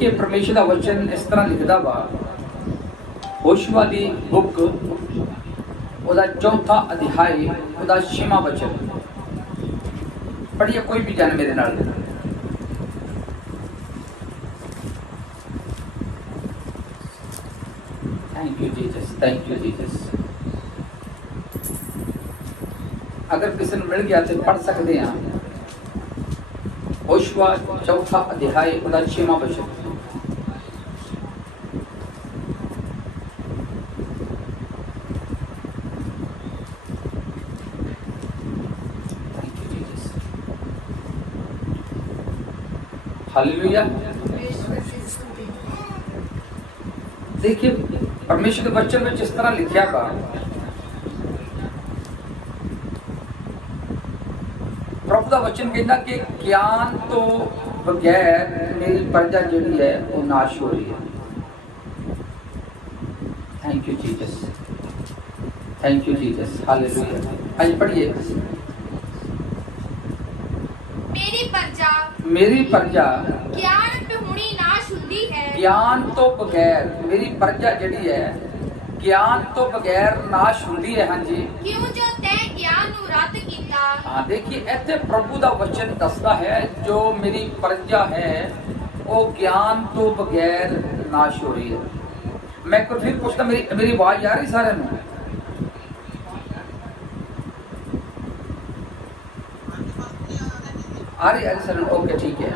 देखिए परमेश्वर का वचन इस तरह लिखता वा, होशुआ दी बुक ਉਹਦਾ चौथा अध्याय ਉਹਦਾ 6वां वचन पढ़िए, कोई भी जाने मेरे नाल। Thank you Jesus, thank you Jesus. अगर किसी ने मिल गया तो पढ़ सकते हैं। होशुआ चौथा अध्याय ਉਹਦਾ 6वां वचन। हालेलुया। देखिए परमेश्वर के वचन में जिस तरह लिखा बा, प्रभु का वचन कहता कि ज्ञान तो बगैर मेरी प्रजा जिहड़ी है वो नाश हो रही है। Thank you Jesus, thank you Jesus, hallelujah. आज पढ़िए, मेरी प्रजा ज्ञान तो हुणी नाश हुंदी है, ज्ञान तो बगैर मेरी प्रजा जिहड़ी है ज्ञान तो बगैर नाश हुंदी है। हाँ जी, क्यों जो तै ज्ञान नूं रद्द कीता। हाँ देखिए इत्थे प्रभु का वचन दसदा है जो मेरी प्रजा है वो ज्ञान तो बगैर नाश हो रही है। मैं एक फिर पूछता, मेरी आवाज आ रही सारे नूं? आ रही सर? ओके ठीक है,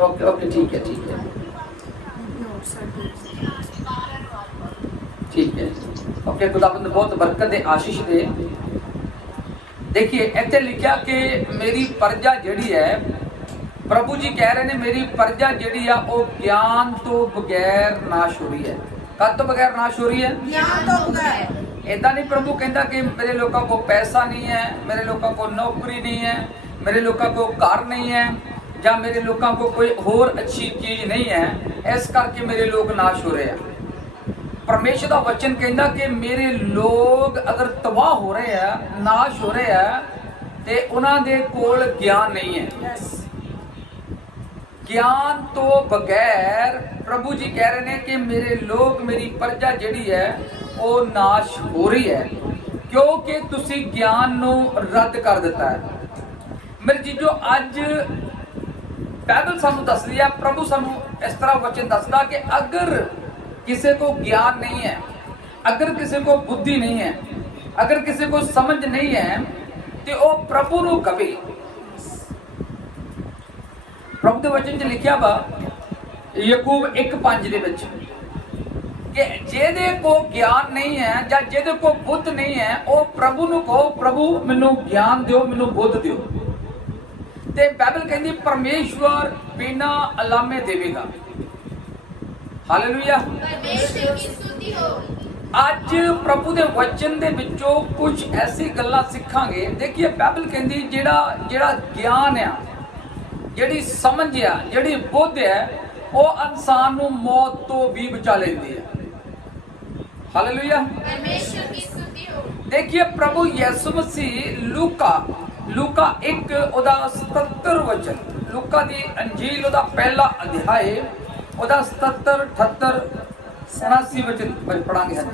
ओके ओके ठीक है, ठीक है, ठीक है, ओके। खुदाबंद बहुत बरकत दे, आशीष दे। देखिए इत्थे लिखा कि मेरी प्रजा जिहड़ी है, प्रभु जी कह रहे हैं मेरी प्रजा जिहड़ी आ वो ज्ञान तो बगैर नाश हो रही है। कद तो बगैर नाश हो रही है? ज्ञान तो बगैर। ऐसा नहीं प्रभु कहता कि मेरे लोगों को पैसा नहीं है, मेरे लोगों को नौकरी नहीं है, मेरे लोगों को घर नहीं है, या मेरे लोगों को कोई और अच्छी चीज नहीं है, इस करके मेरे लोग नाश हो रहे हैं। परमेश्वर का वचन कहता कि मेरे लोग अगर तबाह हो रहे हैं, नाश हो रहे हैं, तो उन्होंने दे कोल ज्ञान नहीं है। ज्ञान तो बगैर प्रभु जी कह रहे हैं कि मेरे लोग, मेरी प्रजा जिहड़ी है वो नाश हो रही है क्योंकि तुसी ज्ञान नूं रद्द कर दिता है। मेरे जीजो अज बाइबल सानू दसदी है, प्रभु सानू इस तरह वचन दसदा कि अगर किसी को ज्ञान नहीं है, अगर किसी को बुद्धि नहीं है, अगर किसी को समझ नहीं है तो वो प्रभु नूं कवे। प्रभु के वचन च लिखा वा याकूब 1:5 दे विच कि जेदे को ज्ञान नहीं है या जेदे को बुद्ध नहीं है वो प्रभु नूं कहो, प्रभु मैनू ज्ञान दिओ, मैनू बुद्ध दिओ। ते बाइबल कहती परमेश्वर बिना अलामे देवेगा। हालेलुया, परमेश्वर की स्तुति हो। आज प्रभु दे वचन दे विचों कुछ ऐसी गल्लां सिखांगे। देखिए बाइबल कहती जेड़ा ज्ञान है, जेड़ी समझ है, जेड़ी बुद्ध है वो इंसान नूं मौत तो भी बचा लेंदी है। हालेलुया, परमेश्वर की स्तुति हो। देखिए प्रभु यीशु मसीह लूका 1 ओदा 77 वचन, लूका दी अंजील ओदा पहला अध्याय ओदा 77, 78, 79 वचन पढ़ांगे। हाँ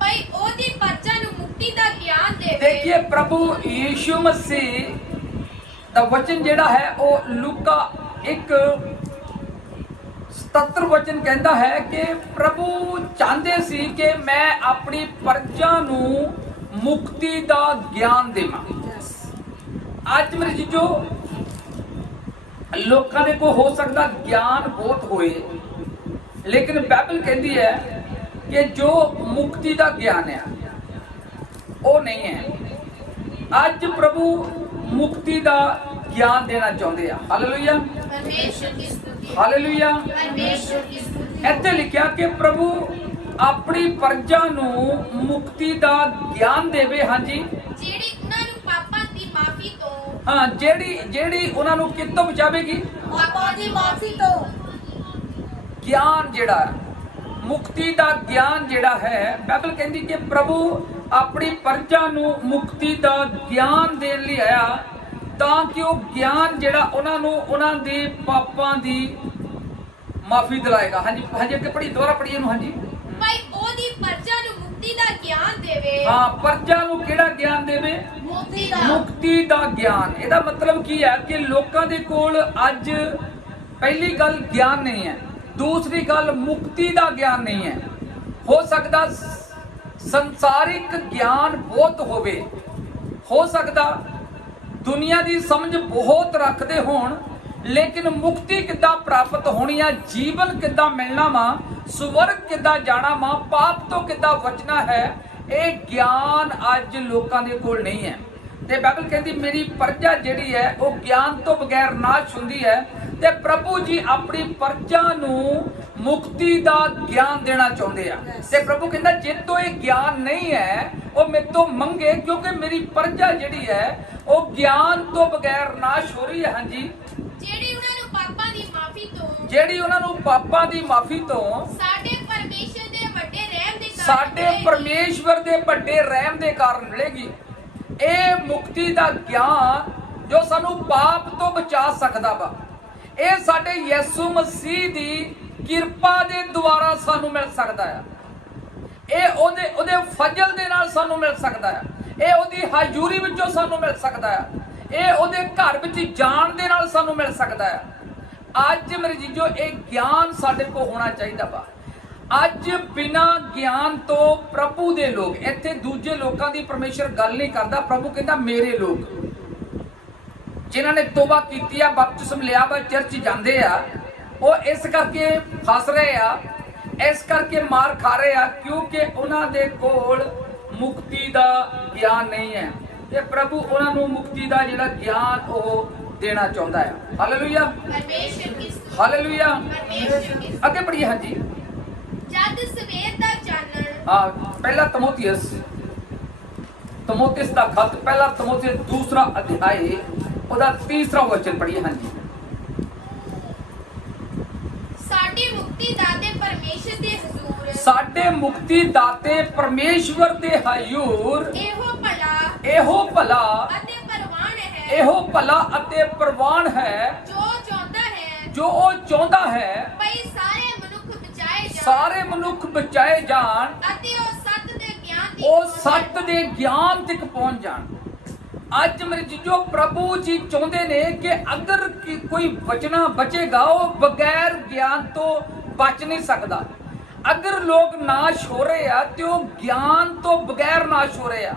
भाई ओदी प्रजा नूं मुक्ति दा ज्ञान देवे। देखिए प्रभु यीशु मसीह दा वचन जेड़ा है वो लूका 1 77 वचन कहता है कि प्रभु चाहते सी कि मैं अपनी प्रजा नूं मुक्ति दा ज्ञान देवां। आज मेरे जीजो लोगों ने को हो सकता ज्ञान बहुत होए, लेकिन बाइबल कहती है कि जो मुक्ति का ज्ञान है वो नहीं है। आज प्रभु मुक्ति का ज्ञान देना चाहते हैं। हालेलुया, परमेश्वर की स्तुति। हालेलुया। परमेश्वर की स्तुति। इत्थे लिखा कि प्रभु अपनी प्रजा नूं मुक्ति का ज्ञान देवे। हाँ जी, जेड़ी उन्हां नूं पापां दी माफी तो, हाँ जेड़ी उन्हां नूं कितों बचावेगी? पापां दी माफी तो। ज्ञान जेड़ा मुक्ति का ज्ञान जेड़ा है, बाइबल कहती कि प्रभु अपनी प्रजा नूं मुक्ति का ज्ञान देण लई आया ਤਾਂ ਕਿ ਉਹ ਗਿਆਨ ਜਿਹੜਾ ਉਹਨਾਂ ਦੇ ਪਾਪਾਂ ਦੀ ਮਾਫੀ ਦਿਲਾਏਗਾ। ਹਾਂਜੀ ਹਾਂਜੀ, ਅੱਗੇ ਪੜ੍ਹੀ, ਦੁਬਾਰਾ ਪੜ੍ਹੀ ਇਹਨੂੰ। ਹਾਂਜੀ ਭਾਈ ਉਹਦੀ ਪਰਜਾ ਨੂੰ ਮੁਕਤੀ ਦਾ ਗਿਆਨ ਦੇਵੇ। ਹਾਂ, ਪਰਜਾ ਨੂੰ ਕਿਹੜਾ ਗਿਆਨ ਦੇਵੇ? ਮੁਕਤੀ ਦਾ। ਮੁਕਤੀ ਦਾ ਗਿਆਨ। ਇਹਦਾ ਮਤਲਬ ਕੀ ਹੈ ਕਿ ਲੋਕਾਂ ਦੇ ਕੋਲ ਅੱਜ ਪਹਿਲੀ ਗੱਲ ਗਿਆਨ ਨਹੀਂ ਹੈ, ਦੂਸਰੀ ਗੱਲ ਮੁਕਤੀ ਦਾ ਗਿਆਨ ਨਹੀਂ ਹੈ। ਹੋ ਸਕਦਾ ਸੰਸਾਰਿਕ ਗਿਆਨ ਬਹੁਤ ਹੋਵੇ, ਹੋ ਸਕਦਾ ਦੁਨੀਆ ਦੀ ਸਮਝ ਬਹੁਤ ਰੱਖਦੇ ਹੋਣ, ਲੇਕਿਨ ਮੁਕਤੀ ਕਿੱਦਾਂ ਪ੍ਰਾਪਤ ਹੋਣੀ ਆ, ਜੀਵਨ ਕਿੱਦਾਂ ਮਿਲਣਾ ਵਾ, ਸਵਰਗ ਕਿੱਦਾਂ ਜਾਣਾ ਵਾ, ਪਾਪ ਤੋਂ ਕਿੱਦਾਂ ਬਚਣਾ ਹੈ, ਇਹ ਗਿਆਨ ਅੱਜ ਲੋਕਾਂ ਦੇ ਕੋਲ ਨਹੀਂ ਹੈ। ਤੇ ਬਾਈਬਲ ਕਹਿੰਦੀ ਮੇਰੀ ਪਰਜਾ ਜਿਹੜੀ ਹੈ ਉਹ ਗਿਆਨ ਤੋਂ ਬਗੈਰ ਨਾਸ਼ ਹੁੰਦੀ ਹੈ। ਤੇ ਪ੍ਰਭੂ ਜੀ ਆਪਣੀ ਪਰਜਾ ਨੂੰ ਮੁਕਤੀ ਦਾ ਗਿਆਨ ਦੇਣਾ ਚਾਹੁੰਦੇ ਆ। ਤੇ ਪ੍ਰਭੂ ਕਹਿੰਦਾ ਜੇ ਤੋਂ ਇਹ ਗਿਆਨ ਨਹੀਂ ਹੈ ਉਹ ਮੇਰੇ ਤੋਂ ਮੰਗੇ, ਕਿਉਂਕਿ ਮੇਰੀ ਪਰਜਾ ਜਿਹੜੀ ਹੈ ਉਹ ਗਿਆਨ ਤੋਂ ਬਗੈਰ ਨਾਸ਼ ਹੋ ਰਹੀ ਹੈ। ਹਾਂਜੀ, ਜਿਹੜੀ ਉਹਨਾਂ ਨੂੰ ਪਾਪਾਂ ਦੀ ਮਾਫੀ ਤੋਂ, ਜਿਹੜੀ ਉਹਨਾਂ ਨੂੰ ਪਾਪਾਂ ਦੀ ਮਾਫੀ ਤੋਂ ਸਾਡੇ ਪਰਮੇਸ਼ਰ ਦੇ ਵੱਡੇ ਰਹਿਮ ਦੇ ਕਾਰਨ, ਸਾਡੇ ਪਰਮੇਸ਼ਵਰ ਦੇ ਵੱਡੇ ਰਹਿਮ ਦੇ ਕਾਰਨ ਮਿਲੇਗੀ। ਇਹ ਮੁਕਤੀ ਦਾ ਗਿਆਨ ਜੋ ਸਾਨੂੰ ਪਾਪ ਤੋਂ ਬਚਾ ਸਕਦਾ ਵਾ, ਇਹ ਸਾਡੇ ਯਿਸੂ ਮਸੀਹ ਦੀ ਕਿਰਪਾ ਦੇ ਦੁਆਰਾ ਸਾਨੂੰ ਮਿਲ ਸਕਦਾ ਹੈ। ਇਹ ਉਹਦੇ ਫਜ਼ਲ ਦੇ ਨਾਲ ਸਾਨੂੰ ਮਿਲ ਸਕਦਾ ਹੈ। ਇਹ ਉਹਦੀ ਹਜ਼ੂਰੀ ਵਿੱਚੋਂ ਸਾਨੂੰ ਮਿਲ ਸਕਦਾ ਹੈ। ਇਹ ਉਹਦੇ ਘਰ ਵਿੱਚ ਜਾਣ ਦੇ ਨਾਲ ਸਾਨੂੰ ਮਿਲ ਸਕਦਾ ਹੈ। ਅੱਜ ਮੇਰੇ ਜੀਜੋ ਇਹ ਗਿਆਨ ਸਾਡੇ ਕੋਲ ਹੋਣਾ ਚਾਹੀਦਾ ਵਾ। ਅੱਜ ਬਿਨਾਂ ਗਿਆਨ ਤੋਂ ਪ੍ਰਭੂ ਦੇ ਲੋਕ, ਇੱਥੇ ਦੂਜੇ ਲੋਕਾਂ ਦੀ ਪਰਮੇਸ਼ਰ ਗੱਲ ਨਹੀਂ ਕਰਦਾ। ਪ੍ਰਭੂ ਕਹਿੰਦਾ ਮੇਰੇ ਲੋਕ ਜਿਨ੍ਹਾਂ ਨੇ ਤੋਬਾ ਕੀਤੀ ਆ, ਬਪਤਿਸਮ ਲਿਆ ਵਾ, ਚਰਚ ਜਾਂਦੇ ਆ, ਉਹ ਇਸ ਕਰਕੇ ਫਸ ਰਹੇ ਆ, ਇਸ ਕਰਕੇ ਮਾਰ ਖਾ ਰਹੇ ਆ, ਕਿਉਂਕਿ ਉਹਨਾਂ ਦੇ ਕੋਲ ਮੁਕਤੀ ਦਾ ਗਿਆਨ ਨਹੀਂ ਹੈ। ਤੇ ਪ੍ਰਭੂ ਉਹਨਾਂ ਨੂੰ ਮੁਕਤੀ ਦਾ ਜਿਹੜਾ ਗਿਆਨ ਉਹ ਦੇਣਾ ਚਾਹੁੰਦਾ ਹੈ। ਹਾਲੇਲੂਇਆ, ਪਰਮੇਸ਼ਰ ਦੀ ਹਾਲੇਲੂਇਆ। ਪਰਮੇਸ਼ਰ ਦੀ ਅੱਗੇ ਪੜ੍ਹੀਏ। ਹਾਂਜੀ, ਜਦ ਸਵੇਰ ਦਾ ਚਾਨਣ, ਪਹਿਲਾ ਤਮੋਥੀਅਸ ਦਾ ਖਤ, ਪਹਿਲਾ ਤਮੋਥੀਅਸ ਦੂਸਰਾ ਅਧਿਆਇ ਉਹਦਾ ਤੀਸਰਾ ਵਚਨ ਪੜ੍ਹੀਏ। ਹਾਂਜੀ, ਸਾਡੀ ਮੁਕਤੀ ਦਾਤੇ ਪਰਮੇਸ਼ਰ ਦੇ ਹਜ਼ੂਰ, ਸਾਡੇ ਮੁਕਤੀ ਦਾਤੇ ਪਰਮੇਸ਼ਵਰ ਦੇ ਹਜ਼ੂਰ ਇਹੋ ਭਲਾ ਅਤੇ ਪ੍ਰਵਾਨ ਹੈ ਜੋ ਉਹ ਚਾਹੁੰਦਾ ਹੈ ਭਈ ਸਾਰੇ ਮਨੁੱਖ ਬਚਾਏ ਜਾਣ ਅਤੇ ਉਹ ਸੱਤ ਦੇ ਗਿਆਨ ਤੱਕ ਪਹੁੰਚ ਜਾਣ। ਅੱਜ ਮੇਰੇ ਜੀਜੋ ਪ੍ਰਭੂ ਜੀ ਚਾਹੁੰਦੇ ਨੇ ਕਿ ਅਗਰ ਕੋਈ ਬਚੇਗਾ ਉਹ ਬਗੈਰ ਗਿਆਨ ਤੋਂ ਬਚ ਨਹੀਂ ਸਕਦਾ। ਅਗਰ ਲੋਕ ਨਾਸ਼ ਹੋ ਰਹੇ ਆ ਤੇ ਉਹ ਗਿਆਨ ਤੋਂ ਬਗੈਰ ਨਾਸ਼ ਹੋ ਰਹੇ ਆ।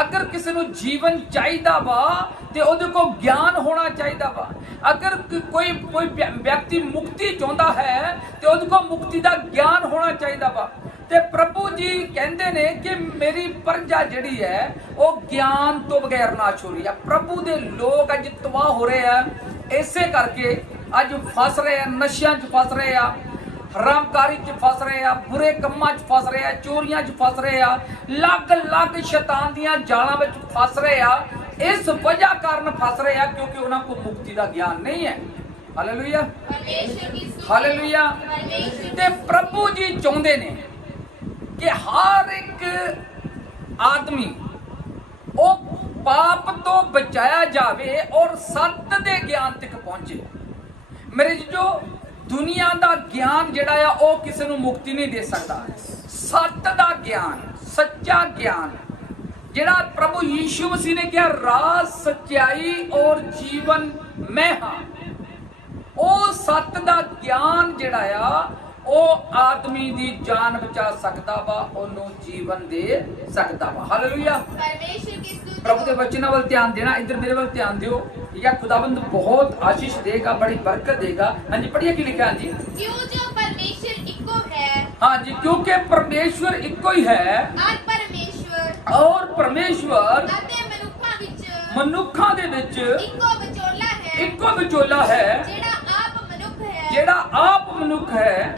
ਅਗਰ ਕਿਸੇ ਨੂੰ ਜੀਵਨ ਚਾਹੀਦਾ ਵਾ ਤੇ ਉਹਦੇ ਕੋਲ ਗਿਆਨ ਹੋਣਾ ਚਾਹੀਦਾ ਵਾ। ਅਗਰ ਕੋਈ ਵਿਅਕਤੀ ਮੁਕਤੀ ਚਾਹੁੰਦਾ ਹੈ ਤੇ ਉਹਦੇ ਕੋਲ ਮੁਕਤੀ ਦਾ ਗਿਆਨ ਹੋਣਾ ਚਾਹੀਦਾ ਵਾ। ਤੇ ਪ੍ਰਭੂ ਜੀ ਕਹਿੰਦੇ ਨੇ ਕਿ ਮੇਰੀ ਪਰਜਾ ਜਿਹੜੀ ਹੈ ਉਹ ਗਿਆਨ ਤੋਂ ਬਗੈਰ ਨਾਸ਼ ਹੋ ਰਹੀ ਆ। ਪ੍ਰਭੂ ਦੇ ਲੋਕ ਅੱਜ ਤਬਾਹ ਹੋ ਰਹੇ ਆ, ਇਸੇ ਕਰਕੇ ਅੱਜ ਫਸ ਰਹੇ ਆ, ਨਸ਼ਿਆਂ 'ਚ ਫਸ ਰਹੇ ਆ, ਹਰਾਮਕਾਰੀ 'ਚ ਫਸ ਰਹੇ ਆ, ਬੁਰੇ ਕੰਮਾਂ 'ਚ ਫਸ ਰਹੇ ਆ, ਚੋਰੀਆਂ 'ਚ ਫਸ ਰਹੇ ਆ, ਲੱਗ ਸ਼ੈਤਾਨ ਦੀਆਂ ਜਾਲਾਂ ਵਿੱਚ ਫਸ ਰਹੇ ਆ। ਇਸ ਵਜ੍ਹਾ ਕਾਰਨ ਫਸ ਰਹੇ ਆ ਕਿਉਂਕਿ ਉਹਨਾਂ ਕੋਲ ਮੁਕਤੀ ਦਾ ਗਿਆਨ ਨਹੀਂ ਹੈ। Hallelujah, hallelujah. ਤੇ ਪ੍ਰਭੂ ਜੀ ਚਾਹੁੰਦੇ ਨੇ ਕਿ ਹਰ ਇੱਕ ਆਦਮੀ ਉਹ ਪਾਪ ਤੋਂ ਬਚਾਇਆ ਜਾਵੇ ਔਰ ਸੱਤ ਦੇ ਗਿਆਨ ਤੱਕ ਪਹੁੰਚੇ। ਮੇਰੇ ਜੋ ਦੁਨੀਆ ਦਾ ਗਿਆਨ ਜਿਹੜਾ ਆ ਉਹ ਕਿਸੇ ਨੂੰ ਮੁਕਤੀ ਨਹੀਂ ਦੇ ਸਕਦਾ। ਸੱਤ ਦਾ ਗਿਆਨ, ਸੱਚਾ ਗਿਆਨ ਜਿਹੜਾ ਪ੍ਰਭੂ ਯੀਸ਼ੂ ਮਸੀਹ ਨੇ ਕਿਹਾ ਰਾਹ, ਸੱਚਾਈ ਔਰ ਜੀਵਨ ਮੈਂ ਹਾਂ, ਉਹ ਸੱਤ ਦਾ ਗਿਆਨ ਜਿਹੜਾ ਆ ਉਹ ਆਦਮੀ ਦੀ ਜਾਨ ਬਚਾ ਸਕਦਾ ਵਾ, ਉਹਨੂੰ ਜੀਵਨ ਦੇ ਸਕਦਾ ਵਾ। ਹਾਲੇਲੂਇਆ। ਪ੍ਰਭੂ ਦੇ ਵਚਨਾਂ ਵੱਲ ਧਿਆਨ ਦੇਣਾ, ਇੱਧਰ ਮੇਰੇ ਵੱਲ ਧਿਆਨ ਦਿਓ। ਠੀਕ ਹੈ, ਖੁਦਾਵੰਦ ਬਹੁਤ ਆਸ਼ੀਸ਼ ਦੇਗਾ, ਬੜੀ ਬਰਕਤ ਦੇਗਾ। ਹਾਂਜੀ ਪੜ੍ਹੀਏ ਕੀ ਲਿਖਿਆ। ਹਾਂਜੀ, ਕਿਉਂ ਜੋ ਪਰਮੇਸ਼ਰ ਇੱਕੋ ਹੈ। ਹਾਂਜੀ, ਕਿਉਂਕਿ ਪਰਮੇਸ਼ਵਰ ਇੱਕੋ ਹੀ ਹੈ ਔਰ ਪਰਮੇਸ਼ਵਰ ਅਤੇ ਮਨੁੱਖਾਂ ਦੇ ਵਿੱਚ ਇੱਕੋ ਵਿਚੋਲਾ ਹੈ ਜਿਹੜਾ ਆਪ ਮਨੁੱਖ ਹੈ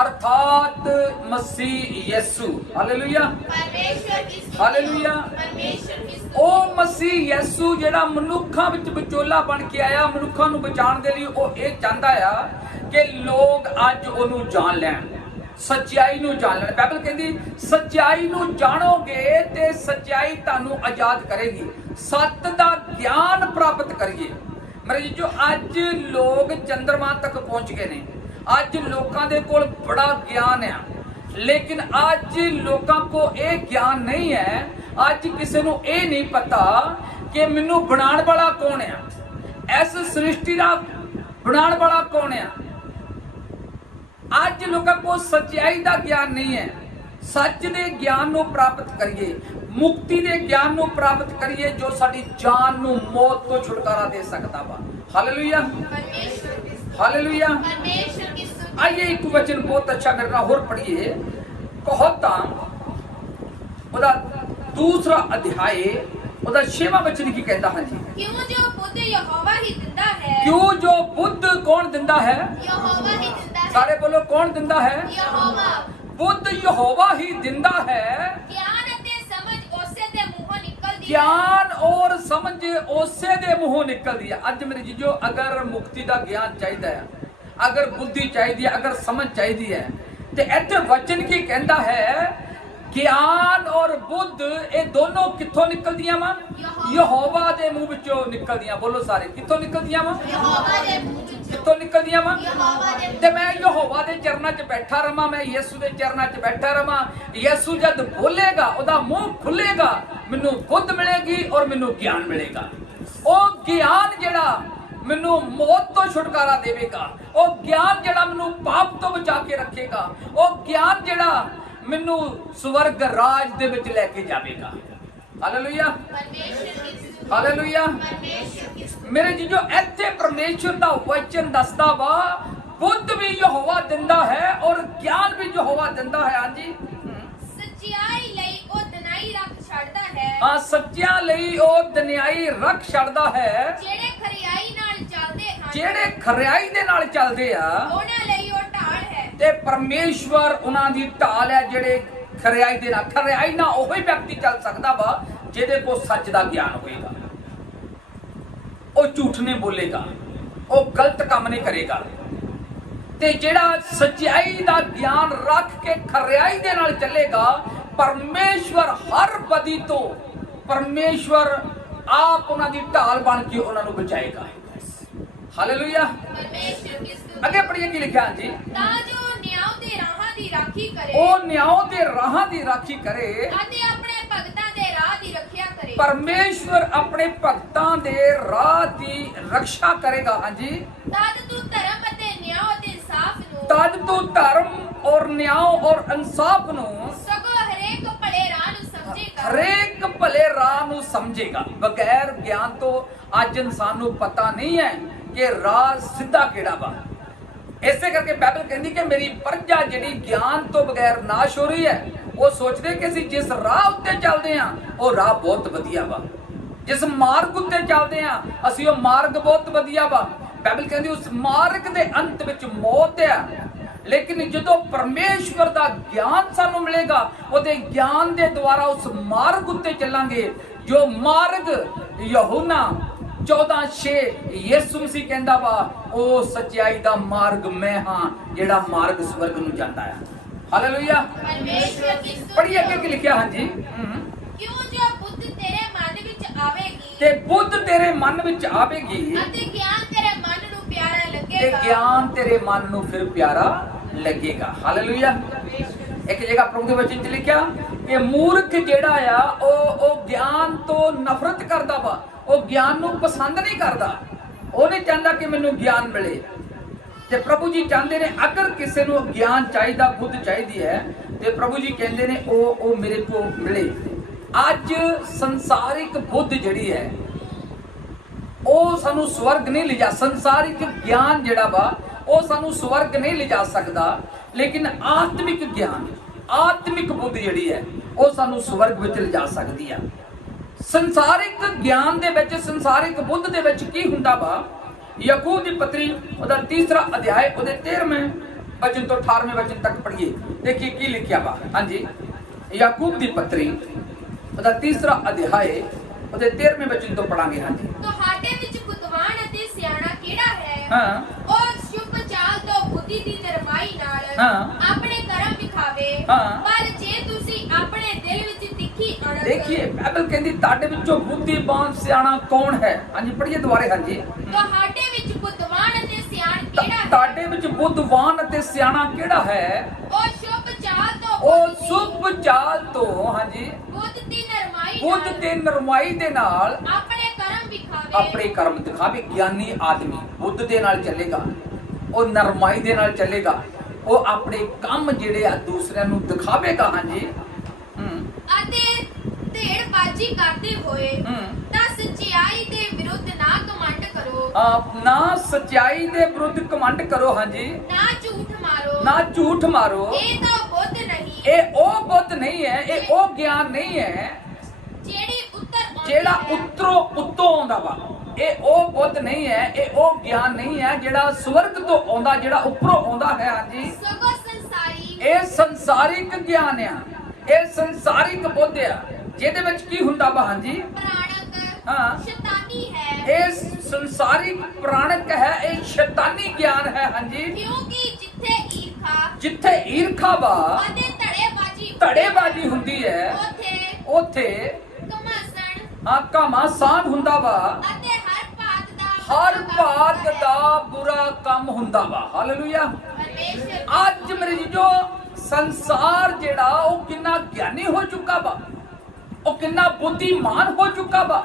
ਅਰਥਾਤ ਮਸੀਹ ਯਿਸੂ। Hallelujah, hallelujah. ਉਹ ਮਸੀਹ ਯਿਸੂ ਜਿਹੜਾ ਮਨੁੱਖਾਂ ਵਿੱਚ ਵਿਚੋਲਾ ਬਣ ਕੇ ਆਇਆ, ਮਨੁੱਖਾਂ ਨੂੰ ਬਚਾਉਣ ਦੇ ਲਈ ਉਹ ਇਹ ਚਾਹੁੰਦਾ ਆ ਕਿ ਲੋਕ ਅੱਜ ਉਹਨੂੰ ਜਾਣ ਲੈਣ, ਸੱਚਾਈ ਨੂੰ ਜਾਣ ਲੈਣ। ਬਾਈਬਲ ਕਹਿੰਦੀ ਸੱਚਾਈ ਨੂੰ ਜਾਣੋਗੇ ਤੇ ਸੱਚਾਈ ਤੁਹਾਨੂੰ ਆਜ਼ਾਦ ਕਰੇਗੀ। ਸੱਤ ਦਾ ਗਿਆਨ ਪ੍ਰਾਪਤ ਕਰੀਏ। ਮੇਰੇ ਜੋ ਅੱਜ ਲੋਕ ਚੰਦਰਮਾ ਤੱਕ ਪਹੁੰਚ ਗਏ ਨੇ, ਅੱਜ ਲੋਕਾਂ ਦੇ ਕੋਲ ਬੜਾ ਗਿਆਨ ਆ, ਲੇਕਿਨ ਅੱਜ ਲੋਕਾਂ ਕੋ ਇਹ ਗਿਆਨ ਨਹੀਂ ਹੈ। ਅੱਜ ਕਿਸੇ ਨੂੰ ਇਹ ਨਹੀਂ ਪਤਾ ਕਿ ਮੈਨੂੰ ਬਣਾਉਣ ਵਾਲਾ ਕੌਣ ਆ, ਇਸ ਸ੍ਰਿਸ਼ਟੀ ਦਾ ਬਣਾਉਣ ਵਾਲਾ ਕੌਣ ਆ। ਅੱਜ ਲੋਕਾਂ ਕੋ ਸੱਚਾਈ ਦਾ ਗਿਆਨ ਨਹੀਂ ਹੈ। ਸੱਚ ਦੇ ਗਿਆਨ ਨੂੰ ਪ੍ਰਾਪਤ ਕਰੀਏ, ਮੁਕਤੀ ਦੇ ਗਿਆਨ ਨੂੰ ਪ੍ਰਾਪਤ ਕਰੀਏ, ਜੋ ਸਾਡੀ ਜਾਨ ਨੂੰ ਮੌਤ ਤੋਂ ਛੁਟਕਾਰਾ ਦੇ ਸਕਦਾ ਵਾ। Hallelujah, hallelujah. आइए एक वचन बहुत अच्छा करना और पढ़िए। कहता ਉਹਦਾ दूसरा अध्याय ਉਹਦਾ 6ਵਾਂ वचन की कहता है जी, क्यों जो बुद्ध यहोवा ही दिंदा है। क्यों जो बुद्ध कौन दिंदा है? यहोवा ही दिंदा है। सारे बोलो कौन दिंदा है? यहोवा। बुद्ध यहोवा ही दिंदा है। ज्ञान ਅਤੇ ਸਮਝ ਉਸੇ ਦੇ ਮੂੰਹੋਂ ਨਿਕਲਦੀ ਹੈ। ਗਿਆਨ ਔਰ ਸਮਝ ਉਸੇ ਦੇ ਮੂੰਹੋਂ ਨਿਕਲਦੀ ਹੈ। ਅੱਜ ਮੇਰੇ ਜੀਜੋ, ਅਗਰ ਮੁਕਤੀ ਦਾ ਗਿਆਨ ਚਾਹੀਦਾ ਹੈ, ਅਗਰ ਬੁੱਧੀ ਚਾਹੀਦੀ ਹੈ, ਅਗਰ ਸਮਝ ਚਾਹੀਦੀ ਹੈ, ਤੇ ਇੱਥੇ ਵਚਨ ਕੀ ਕਹਿੰਦਾ ਹੈ? ਗਿਆਨ ਔਰ ਬੁੱਧ ਇਹ ਦੋਨੋਂ ਕਿੱਥੋਂ ਨਿਕਲਦੀਆਂ ਵਾ? ਯਹੋਵਾ ਦੇ ਮੂੰਹ ਵਿੱਚੋਂ ਨਿਕਲਦੀਆਂ। ਬੋਲੋ ਸਾਰੇ, ਕਿੱਥੋਂ ਨਿਕਲਦੀਆਂ ਵਾ? ਯਹੋਵਾ ਦੇ ਮੂੰਹ ਵਿੱਚੋਂ। ਕਿੱਥੋਂ ਨਿਕਲਦੀਆਂ ਵਾ? ਯਹੋਵਾ ਦੇ। ਤੇ ਮੈਂ ਯਹੋਵਾ ਦੇ ਚਰਨਾਂ 'ਚ ਬੈਠਾ ਰਵਾਂ, ਮੈਂ ਯਿਸੂ ਦੇ ਚਰਨਾਂ 'ਚ ਬੈਠਾ ਰਵਾਂ। ਯਿਸੂ ਜਦ ਬੋਲੇਗਾ, ਉਹਦਾ ਮੂੰਹ ਖੁੱਲੇਗਾ, ਮੈਨੂੰ ਬੁੱਧ ਮਿਲੇਗੀ ਔਰ ਮੈਨੂੰ ਗਿਆਨ ਮਿਲੇਗਾ। ਉਹ ਗਿਆਨ ਜਿਹੜਾ ਮੈਨੂੰ ਮੌਤ ਤੋਂ ਛੁਟਕਾਰਾ ਦੇਵੇਗਾ, ਉਹ ਗਿਆਨ ਜਿਹੜਾ ਮੈਨੂੰ ਪਾਪ ਤੋਂ ਬਚਾ ਕੇ ਰੱਖੇਗਾ, ਉਹ ਗਿਆਨ ਜਿਹੜਾ ਮੈਨੂੰ ਸਵਰਗ ਰਾਜ ਦੇ ਵਿੱਚ ਲੈ ਕੇ ਜਾਵੇਗਾ। Hallelujah, hallelujah. ਮੇਰੇ ਜੀਜੋ, ਇੱਥੇ ਪਰਮੇਸ਼ਰ ਦਾ ਵਚਨ ਦੱਸਦਾ ਵਾ, ਬੁੱਧ ਵੀ ਯਹੋਵਾ ਦਿੰਦਾ ਹੈ ਔਰ ਗਿਆਨ ਵੀ ਯਹੋਵਾ ਦਿੰਦਾ ਹੈ। ਹਾਂਜੀ, ਸੱਚਾਈ ਲਈ ਉਹ ਦਿਨਾਈ ਰੱਖ ਛੱਡਦਾ ਹੈ। ਹਾਂ, ਸੱਚਿਆਂ ਲਈ ਉਹ ਦਿਨਾਈ ਰੱਖ ਛੱਡਦਾ ਹੈ। ਜਿਹੜੇ ਖਰਿਆਈ ਨਾਲ ਚੱਲਦੇ ਹਨ, ਜਿਹੜੇ ਖਰਿਆਈ ਦੇ ਨਾਲ ਚੱਲਦੇ ਆ, ਉਹਨਾਂ ਲਈ ਉਹ ਢਾਲ ਹੈ। ਤੇ ਪਰਮੇਸ਼ਵਰ ਉਹਨਾਂ ਦੀ ਢਾਲ ਹੈ। ਜਿਹੜੇ ਖਰਿਆਈ ਦੇ ਨਾਲ, ਖਰਿਆਈ ਨਾਲ ਉਹੀ ਵਿਅਕਤੀ ਚੱਲ ਸਕਦਾ ਵਾ ਜਿਹਦੇ ਕੋਲ ਸੱਚ ਦਾ ਗਿਆਨ ਹੋਏਗਾ। ਉਹ ਝੂਠ ਨਹੀਂ ਬੋਲੇਗਾ, ਉਹ ਗਲਤ ਕੰਮ ਨਹੀਂ ਕਰੇਗਾ। ਤੇ ਜਿਹੜਾ ਸੱਚਾਈ ਦਾ ਗਿਆਨ ਰੱਖ ਕੇ ਖਰਿਆਈ ਦੇ ਨਾਲ ਚੱਲੇਗਾ, ਪਰਮੇਸ਼ਵਰ ਹਰ ਬਦੀ ਤੋਂ ਪਰਮੇਸ਼ਵਰ ਆਪ ਉਹਨਾਂ ਦੀ ਢਾਲ ਬਣ ਕੇ ਉਹਨਾਂ ਨੂੰ ਬਚਾਏਗਾ। ਹਾਲੇਲੂਇਆ। ਅੱਗੇ ਪੜ੍ਹੀਏ ਕੀ ਲਿਖਿਆ ਜੀ, ਤਾਂ ਜੋ ਨਿਆਂ ਦੇ ਰਾਹਾਂ ਦੀ ਰਾਖੀ ਕਰੇ। ਉਹ ਨਿਆਂ ਦੇ ਰਾਹਾਂ ਦੀ ਰਾਖੀ ਕਰੇ ਅਤੇ ਆਪਣੇ ਭਗਤਾਂ ਦੇ ਰਾਹ ਦੀ ਰੱਖਿਆ ਕਰੇ। ਪਰਮੇਸ਼ਵਰ ਆਪਣੇ ਭਗਤਾਂ ਦੇ ਰਾਹ ਦੀ ਰੱਖਿਆ ਕਰੇਗਾ। ਹਾਂਜੀ, ਤਦ ਤੂੰ ਧਰਮ ਅਤੇ ਨਿਆਂ ਅਤੇ ਇਨਸਾਫ ਨੂੰ, ਤਦ ਤੂੰ ਧਰਮ ਔਰ ਨਿਆਂ ਔਰ ਇਨਸਾਫ ਨੂੰ, ਸਗੋਂ ਹਰੇਕ ਭਲੇ ਰਾਹ ਨੂੰ ਸਮਝੇਗਾ। ਹਰੇਕ ਭਲੇ ਰਾਹ ਨੂੰ ਸਮਝੇਗਾ। ਬਗੈਰ ਗਿਆਨ ਤੋਂ ਅੱਜ ਇਨਸਾਨ ਨੂੰ ਪਤਾ ਨਹੀਂ ਹੈ ਕਿ ਰਾਹ ਸਿੱਧਾ ਕਿਹੜਾ ਵਾ। ਇਸੇ ਕਰਕੇ ਬਾਈਬਲ ਕਹਿੰਦੀ ਕਿ ਮੇਰੀ ਪ੍ਰਜਾ ਜਿਹੜੀ ਗਿਆਨ ਤੋਂ ਬਗੈਰ ਨਾਸ਼ ਹੋ ਰਹੀ ਹੈ। ਉਹ ਸੋਚਦੇ ਕਿ ਅਸੀਂ ਜਿਸ ਰਾਹ ਉੱਤੇ ਚੱਲਦੇ ਆ ਉਹ ਰਾਹ ਬਹੁਤ ਵਧੀਆ ਵਾ, ਜਿਸ ਮਾਰਗ ਉੱਤੇ ਚੱਲਦੇ ਆ ਅਸੀਂ ਉਹ ਮਾਰਗ ਬਹੁਤ ਵਧੀਆ ਵਾ। ਬਾਈਬਲ ਕਹਿੰਦੀ ਉਸ ਮਾਰਗ ਦੇ ਅੰਤ ਵਿੱਚ ਮੌਤ ਆ, ਲੇਕਿਨ ਜਦੋਂ ਪਰਮੇਸ਼ਵਰ ਦਾ ਗਿਆਨ ਸਾਨੂੰ ਮਿਲੇਗਾ, ਉਹਦੇ ਗਿਆਨ ਦੇ ਦੁਆਰਾ ਉਸ ਮਾਰਗ ਉੱਤੇ ਚੱਲਾਂਗੇ ਜੋ ਮਾਰਗ ਯਹੋਨਾ 14:6 ਯਿਸੂ ਮਸੀਹ ਕਹਿੰਦਾ ਵਾ, ਉਹ ਸੱਚਾਈ ਦਾ ਮਾਰਗ ਮੈਂ ਹਾਂ ਜਿਹੜਾ ਮਾਰਗ ਸਵਰਗ ਨੂੰ ਜਾਂਦਾ ਹੈ। ਹਾਲੇਲੂਇਆ। ਪੜ੍ਹੀਏ ਅੱਗੇ ਕੀ ਲਿਖਿਆ। ਹਾਂਜੀ, ਕਿਉਂ ਜੋ ਬੁੱਧ ਤੇਰੇ ਮਨ ਵਿੱਚ ਆਵੇਗੀ, ਤੇ ਬੁੱਧ ਤੇਰੇ ਮਨ ਵਿੱਚ ਆਵੇਗੀ, ਅਤੇ ਗਿਆਨ ਤੇਰੇ ਮਨ ਨੂੰ ਪਿਆਰਾ ਤੇ ਲੱਗੇਗਾ। ਗਿਆਨ ਤੇਰੇ ਮਨ ਨੂੰ ਫਿਰ ਪਿਆਰਾ ਲੱਗੇਗਾ। ਹਾਲੇਲੂਇਆ। ਇੱਕ ਜਗ੍ਹਾ ਪ੍ਰਭੂ ਦੇ ਵਚਨ 'ਚ ਲਿਖਿਆ ਕਿ ਮੂਰਖ ਜਿਹੜਾ ਆ ਉਹ ਗਿਆਨ ਤੋਂ ਨਫ਼ਰਤ ਕਰਦਾ ਵਾ, ਉਹ ਗਿਆਨ ਨੂੰ ਪਸੰਦ ਨਹੀਂ ਕਰਦਾ। ਉਹ ਨਹੀਂ ਚਾਹੁੰਦਾ ਕਿ ਮੈਨੂੰ ਗਿਆਨ ਮਿਲੇ। ਤੇ ਪ੍ਰਭੂ ਜੀ ਚਾਹੁੰਦੇ ਨੇ ਅਗਰ ਕਿਸੇ ਨੂੰ ਗਿਆਨ ਚਾਹੀਦਾ, ਬੁੱਧ ਚਾਹੀਦੀ ਹੈ, ਤੇ ਪ੍ਰਭੂ ਜੀ ਕਹਿੰਦੇ ਨੇ ਉਹ ਮੇਰੇ ਕੋਲ ਮਿਲੇ। ਅੱਜ ਸੰਸਾਰਿਕ ਬੁੱਧ ਜਿਹੜੀ ਹੈ ਉਹ ਸਾਨੂੰ ਸਵਰਗ ਨਹੀਂ ਲਿਜਾ, ਸੰਸਾਰਿਕ ਗਿਆਨ ਜਿਹੜਾ ਵਾ ਉਹ ਸਾਨੂੰ ਸਵਰਗ ਨਹੀਂ ਲਿਜਾ ਸਕਦਾ, ਲੇਕਿਨ ਆਤਮਿਕ ਗਿਆਨ, ਆਤਮਿਕ ਬੁੱਧ ਜਿਹੜੀ ਹੈ ਉਹ ਸਾਨੂੰ ਸਵਰਗ ਵਿੱਚ ਲਿਜਾ ਸਕਦੀ ਆ। ਸੰਸਾਰਿਕ ਗਿਆਨ ਦੇ ਵਿੱਚ, ਸੰਸਾਰਿਕ ਬੁੱਧ ਦੇ ਵਿੱਚ ਕੀ ਹੁੰਦਾ ਵਾ? ਯਾਕੂਬ ਦੀ ਪੱਤਰੀ ਉਹਦਾ 3ਰਾ ਅਧਿਆਇ ਉਹਦੇ 13ਵੇਂ ਵਚਨ ਤੋਂ 18ਵੇਂ ਵਚਨ ਤੱਕ ਪੜ੍ਹੀਏ। ਦੇਖੀਏ ਕੀ ਲਿਖਿਆ ਵਾ। ਹਾਂਜੀ, ਯਾਕੂਬ ਦੀ ਪੱਤਰੀ ਉਹਦਾ 3ਰਾ ਅਧਿਆਇ ਉਹਦੇ 13ਵੇਂ ਵਚਨ ਤੋਂ ਪੜਾਂਗੇ। ਹਾਂਜੀ, ਤੁਹਾਡੇ ਵਿੱਚ ਬੁੱਧਵਾਨ ਅਤੇ ਸਿਆਣਾ ਕਿਹੜਾ ਹੈ? ਹਾਂ, ਉਹ ਸ਼ੁਭ ਚਾਲ ਤੋਂ ਬੁੱਧੀ ਦੀ ਨਰਮਾਈ ਨਾਲ ਹਾਂ, ਆਪਣੇ ਕਰਮ ਵਿਖਾਵੇ। ਹਾਂ। ਪਰ ਜੇ ਤੁਸੀਂ ਆਪਣੇ ਦਿਲ ਵਿੱਚ ਤਿੱਖੀ ਅਣਖ देखिए बाइबल कहती ਤੁਹਾਡੇ ਵਿੱਚੋਂ ਬੁੱਧੀਮਾਨ ਸਿਆਣਾ ਕੌਣ ਹੈ। ਹਾਂਜੀ ਪੜ੍ਹੀਏ ਦੁਬਾਰੇ। ਹਾਂਜੀ ਤੁਹਾਡੇ ਵਿੱਚ ਬੁੱਧਵਾਨ ਅਤੇ ਸਿਆਣ ਕਿਹੜਾ ਹੈ? ਤੁਹਾਡੇ ਵਿੱਚ ਬੁੱਧਵਾਨ ਅਤੇ ਸਿਆਣਾ ਕਿਹੜਾ ਹੈ? ਉਹ ਸ਼ੁਭ ਚਾਲ ਤੋਂ ਉਹ ਸੁਭ ਚਾਲ ਤੋਂ ਹਾਂਜੀ ਬੁੱਧ ਦੀ ਨਰਮਾਈ ਬੁੱਧ ਨਾਲ ਤੇ ਨਰਮਾਈ ਦੇ ਨਾਲ ਆਪਣੇ ਕਰਮ ਵਿਖਾਵੇ। ਆਪਣੇ ਕਰਮ ਦਿਖਾਵੇ। ਗਿਆਨੀ ਆਦਮੀ ਬੁੱਧ ਦੇ ਨਾਲ ਚੱਲੇਗਾ, ਉਹ ਨਰਮਾਈ ਦੇ ਨਾਲ ਚੱਲੇਗਾ, ਉਹ ਆਪਣੇ ਕੰਮ ਜਿਹੜੇ ਆ ਦੂਸਰਿਆਂ ਨੂੰ ਦਿਖਾਵੇਗਾ। ਹਾਂਜੀ ਅਤੇ ਢੇੜਬਾਜ਼ੀ ਕਰਦੇ ਹੋਏ ਤਾਂ ਸੱਚਾਈ ਦੇ ਵਿਰੁੱਧ ਨਾ ਕਮੰਡ ਕਰੋ। ਨਾ ਸਚਾਈ ਦੇ ਵਿਰੁੱਧ ਕਮੰਡ ਕਰੋ। ਹਾਂਜੀ ਨਾ ਝੂਠ ਮਾਰੋ। ਨਾ ਝੂਠ ਮਾਰੋ। ਇਹ ਤਾਂ ਬੁੱਧ ਨਹੀਂ। ਇਹ ਉਹ ਬੁੱਧ ਨਹੀਂ ਹੈ, ਇਹ ਉਹ ਗਿਆਨ ਨਹੀਂ ਹੈ ਜਿਹੜਾ ਉੱਤਰੋਂ ਉੱਤੋਂ ਆਉਂਦਾ ਵਾ। ਇਹ ਉਹ ਬੁੱਧ ਨਹੀਂ ਹੈ, ਇਹ ਉਹ ਗਿਆਨ ਨਹੀਂ ਹੈ ਜਿਹੜਾ ਸਵਰਗ ਤੋਂ ਆਉਂਦਾ, ਜਿਹੜਾ ਉੱਪਰੋਂ ਆਉਂਦਾ ਹੈ। ਹਾਂਜੀ ਸਗੋਂ ਸੰਸਾਰੀ। ਇਹ ਸੰਸਾਰਿਕ ਗਿਆਨ ਆ, ਇਹ ਸੰਸਾਰਿਕ ਬੁੱਧ ਆ ਜਿਹਦੇ ਵਿੱਚ ਕੀ ਹੁੰਦਾ ਵਾ। ਹਾਂਜੀ ਪ੍ਰਾਣਕ ਸ਼ੈਤਾਨੀ ਹੈ। ਇਹ ਸੰਸਾਰਿਕ ਪ੍ਰਾਣਕ ਹੈ, ਇਹ ਸ਼ੈਤਾਨੀ ਗਿਆਨ ਹੈ। ਹਾਂਜੀ ਕਿਉਂਕਿ ਜਿੱਥੇ ਈਰਖਾ ਵਾ ਅਤੇ ਧੜੇਬਾਜ਼ੀ ਹੁੰਦੀ ਹੈ ਉੱਥੇ ਘਮਾਸਾਨ ਹੁੰਦਾ ਵਾ ਅਤੇ ਹਰ ਭਾਤ ਦਾ ਬੁਰਾ ਕੰਮ ਹੁੰਦਾ ਵਾ। ਹਾਲੇਲੂਇਆ। ਅੱਜ ਮੇਰੇ ਜੀਜੋ ਸੰਸਾਰ ਜਿਹੜਾ ਉਹ ਕਿੰਨਾ ਗਿਆਨੀ ਹੋ ਚੁੱਕਾ ਵਾ, ਉਹ ਕਿੰਨਾ ਬੁੱਧੀਮਾਨ ਹੋ ਚੁੱਕਾ ਵਾ,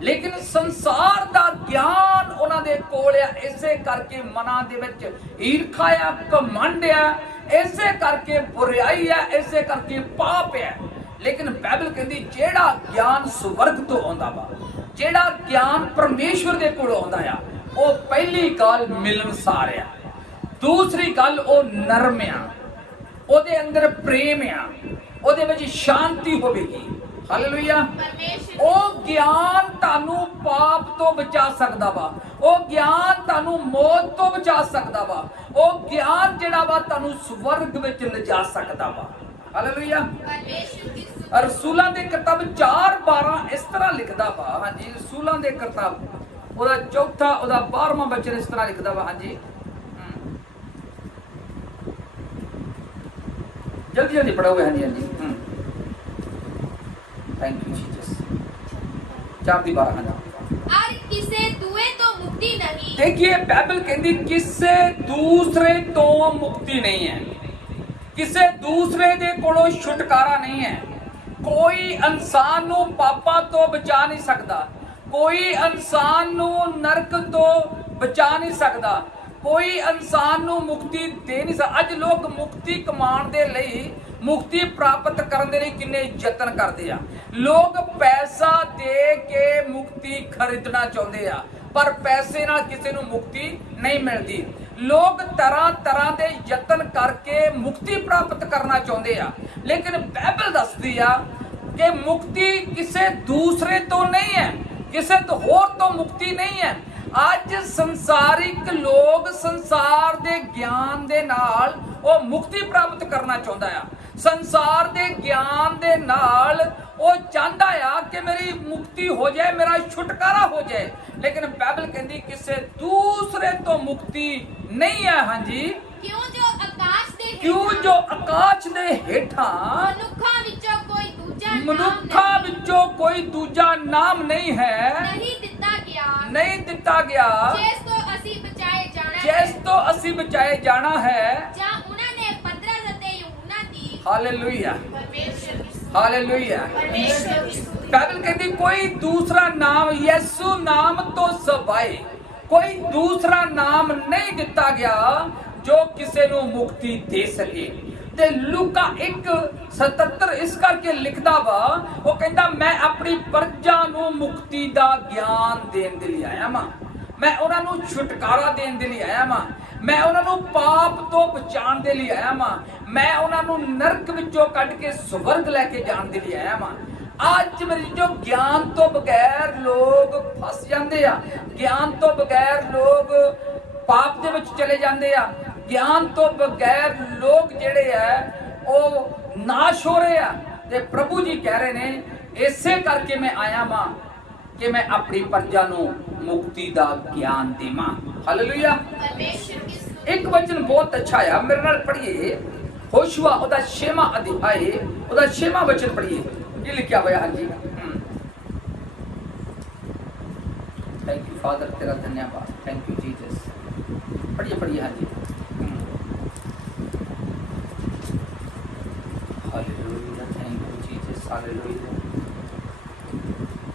ਲੇਕਿਨ ਸੰਸਾਰ ਦਾ ਗਿਆਨ ਉਹਨਾਂ ਦੇ ਕੋਲ ਆ। ਇਸੇ ਕਰਕੇ ਮਨਾਂ ਦੇ ਵਿੱਚ ਈਰਖਾ ਆ, ਘਮੰਡ ਆ, ਇਸੇ ਕਰਕੇ ਬੁਰਾਈ ਆ, ਇਸੇ ਕਰਕੇ ਪਾਪ ਆ। ਲੇਕਿਨ ਬਾਈਬਲ ਕਹਿੰਦੀ ਜਿਹੜਾ ਗਿਆਨ ਸਵਰਗ ਤੋਂ ਆਉਂਦਾ ਵਾ, ਜਿਹੜਾ ਗਿਆਨ ਪਰਮੇਸ਼ਵਰ ਦੇ ਕੋਲੋਂ ਆਉਂਦਾ ਆ, ਉਹ ਪਹਿਲੀ ਗੱਲ ਮਿਲਨਸਾਰ ਆ, ਦੂਸਰੀ ਗੱਲ ਉਹ ਨਰਮ ਆ, ਉਹਦੇ ਅੰਦਰ ਪ੍ਰੇਮ ਆ, ਉਹਦੇ ਵਿੱਚ ਸ਼ਾਂਤੀ ਹੋਵੇਗੀ। ਹਾਲੇਲੂਇਆ। ਉਹ ਗਿਆਨ ਤੁਹਾਨੂੰ ਪਾਪ ਤੋਂ ਬਚਾ ਸਕਦਾ ਵਾ, ਉਹ ਗਿਆਨ ਤੁਹਾਨੂੰ ਮੌਤ ਤੋਂ ਬਚਾ ਸਕਦਾ ਵਾ, ਉਹ ਗਿਆਨ ਜਿਹੜਾ ਵਾ ਤੁਹਾਨੂੰ ਸਵਰਗ ਵਿੱਚ ਲਿਜਾ ਸਕਦਾ ਵਾ। ਹਾਲੇਲੂਇਆ। ਰਸੂਲਾਂ ਦੇ ਕਿਤਾਬ 4:12 ਇਸ ਤਰ੍ਹਾਂ ਲਿਖਦਾ ਵਾ। ਹਾਂਜੀ ਰਸੂਲਾਂ ਦੇ ਕਿਤਾਬ ਉਹਦਾ ਚੌਥਾ ਉਹਦਾ 12ਵਾਂ ਵਚਨ ਇਸ ਤਰ੍ਹਾਂ ਲਿਖਦਾ ਵਾ। ਹਾਂਜੀ ਜਲਦੀ ਜਲਦੀ ਪੜ੍ਹੋ। ਹਾਂਜੀ ਹਾਂਜੀ ਥੈਂਕ ਯੂ ਜੀਸਸ। 4:12। और किसे दुए तो मुक्ति नहीं। देखिए बाइबल कहती किसे दूसरे तो मुक्ति नहीं है, किसे दूसरे दे कोलों छुटकारा नहीं है। कोई इंसान नू पापा तो बचा नहीं सकता, कोई इंसान नू नरक तो बचा नहीं सकता, कोई इंसान नू मुक्ति दे नहीं सकता। अज लोग मुक्ति कमाण दे लई, मुक्ति प्राप्त करने दे लई किन्ने यतन करते आ। लोग पैसा दे के मुक्ति खरीदना चाहते आ, पर पैसे नाल किसी नू मुक्ति नहीं मिलती। लोग तरह तरह के यतन करके मुक्ति प्राप्त करना चाहते आ, लेकिन बाइबल दसदी आ कि मुक्ति किसी दूसरे तो नहीं है, किसी तो होर तो मुक्ति नहीं है। ਅੱਜ ਸੰਸਾਰਿਕ ਲੋਕ ਸੰਸਾਰ ਦੇ ਗਿਆਨ ਦੇ ਨਾਲ ਉਹ ਮੁਕਤੀ ਪ੍ਰਾਪਤ ਕਰਨਾ ਚਾਹੁੰਦਾ ਆ। ਸੰਸਾਰ ਦੇ ਗਿਆਨ ਦੇ ਨਾਲ ਉਹ ਚਾਹੁੰਦਾ ਆ ਕਿ ਮੇਰੀ ਮੁਕਤੀ ਹੋ ਜਾਏ, ਮੇਰਾ ਛੁਟਕਾਰਾ ਹੋ ਜਾਏ, ਲੇਕਿਨ ਬਾਈਬਲ ਕਹਿੰਦੀ ਕਿਸੇ ਦੂਸਰੇ ਤੋਂ ਮੁਕਤੀ ਨਹੀਂ ਹੈ। ਹਾਂਜੀ ਕਿਉਂ ਜੋ ਆਕਾਸ਼ ਦੇ ਹੇਠਾਂ ਮਨੁੱਖਾਂ ਵਿੱਚੋਂ ਕੋਈ ਦੂਜਾ ਨਾਮ ਨਹੀਂ ਹੈ, ਨਹੀਂ ਦਿੱਤਾ ਗਿਆ ਜਿਸ ਤੋਂ ਅਸੀਂ ਬਚਾਏ ਜਾਣਾ ਹੈ। ਜਾਂ ਉਹਨਾਂ ਨੇ ਪਤਰਸ ਅਤੇ यूहन्ना ਦੀ। Hallelujah hallelujah. ਬਾਈਬਲ ਕਹਿੰਦੀ ਕੋਈ ਦੂਸਰਾ ਨਾਮ ਯਿਸੂ ਨਾਮ ਤੋਂ ਸਿਵਾਏ ਕੋਈ ਦੂਸਰਾ ਨਾਮ ਨਹੀਂ ਦਿੱਤਾ ਗਿਆ ਜੋ ਕਿਸੇ ਨੂੰ ਮੁਕਤੀ ਦੇ ਸਕੇ। ਤੇ ਲੂਕਾ 1:77 ਇਸ ਕਰਕੇ ਲਿਖਦਾ ਵਾ, ਉਹ ਕਹਿੰਦਾ ਮੈਂ ਆਪਣੀ ਪ੍ਰਜਾ ਨੂੰ ਮੁਕਤੀ ਦਾ ਗਿਆਨ ਦੇਣ ਦੇ ਲਈ ਆਇਆ ਵਾਂ, ਮੈਂ ਉਹਨਾਂ ਨੂੰ ਛੁਟਕਾਰਾ ਦੇਣ ਦੇ ਲਈ ਆਇਆ ਵਾਂ, ਮੈਂ ਉਹਨਾਂ ਨੂੰ ਪਾਪ ਤੋਂ ਬਚਾਉਣ ਦੇ ਲਈ ਆਇਆ ਵਾਂ, ਮੈਂ ਉਹਨਾਂ ਨੂੰ ਨਰਕ ਵਿੱਚੋਂ ਕੱਢ ਕੇ ਸਵਰਗ ਲੈ ਕੇ ਜਾਣ ਦੇ ਲਈ ਆਇਆ ਵਾਂ। ਅੱਜ ਮੇਰੀ ਜੋ ਗਿਆਨ ਤੋਂ ਬਗੈਰ ਲੋਕ ਫਸ ਜਾਂਦੇ ਆ, ਗਿਆਨ ਤੋਂ ਬਗੈਰ ਲੋਕ ਪਾਪ ਦੇ ਵਿੱਚ ਚਲੇ ਜਾਂਦੇ ਆ, ਗਿਆਨ ਤੋਂ ਬਗੈਰ ਲੋਕ ਜਿਹੜੇ ਆ ਉਹ ਨਾਸ਼ ਹੋ ਰਹੇ ਆ। ਤੇ ਪ੍ਰਭੂ ਜੀ ਕਹਿ ਰਹੇ ਨੇ ਇਸੇ ਕਰਕੇ ਮੈਂ ਆਇਆ ਵਾਂ ਕਿ ਮੈਂ ਆਪਣੀ ਪ੍ਰਜਾ ਨੂੰ ਮੁਕਤੀ ਦਾ ਗਿਆਨ ਦੇਵਾਂ। ਹਾਲੇਲੂਇਆ। ਇੱਕ ਵਚਨ ਬਹੁਤ ਅੱਛਾ ਆ, ਮੇਰੇ ਨਾਲ ਪੜ੍ਹੀਏ। ਹੋਸ਼ੂਆ ਉਹਦਾ 6ਵਾਂ ਅਧਿਆਇ ਉਹਦਾ 6ਵਾਂ ਵਚਨ ਪੜ੍ਹੀਏ। ਕੀ ਲਿਖਿਆ ਹੋਇਆ? ਹਾਂਜੀ, थैंक यू फादर, तेरा धन्यवाद, थैंक यू जीसस। पढ़िए पढ़िए। हाँ जी, hallelujah, thank you Jesus, hallelujah.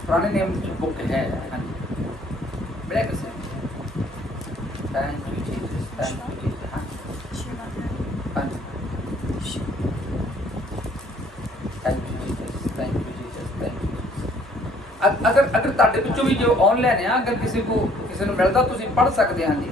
पुराने नेम बुक है। हाँ जी, बड़ा कैसे? Thank you Jesus, thank you Jesus. हाँ हाँ जी, thank you Jesus, thank you Jesus, thank you. अगर अगर ਤੁਹਾਡੇ ਵਿੱਚੋਂ ਵੀ ਜੋ ਆਨਲਾਈਨ ਆ, ਅਗਰ ਕਿਸੇ ਨੂੰ ਮਿਲਦਾ ਤੁਸੀਂ ਪੜ੍ਹ ਸਕਦੇ ਹਾਂ ਜੀ।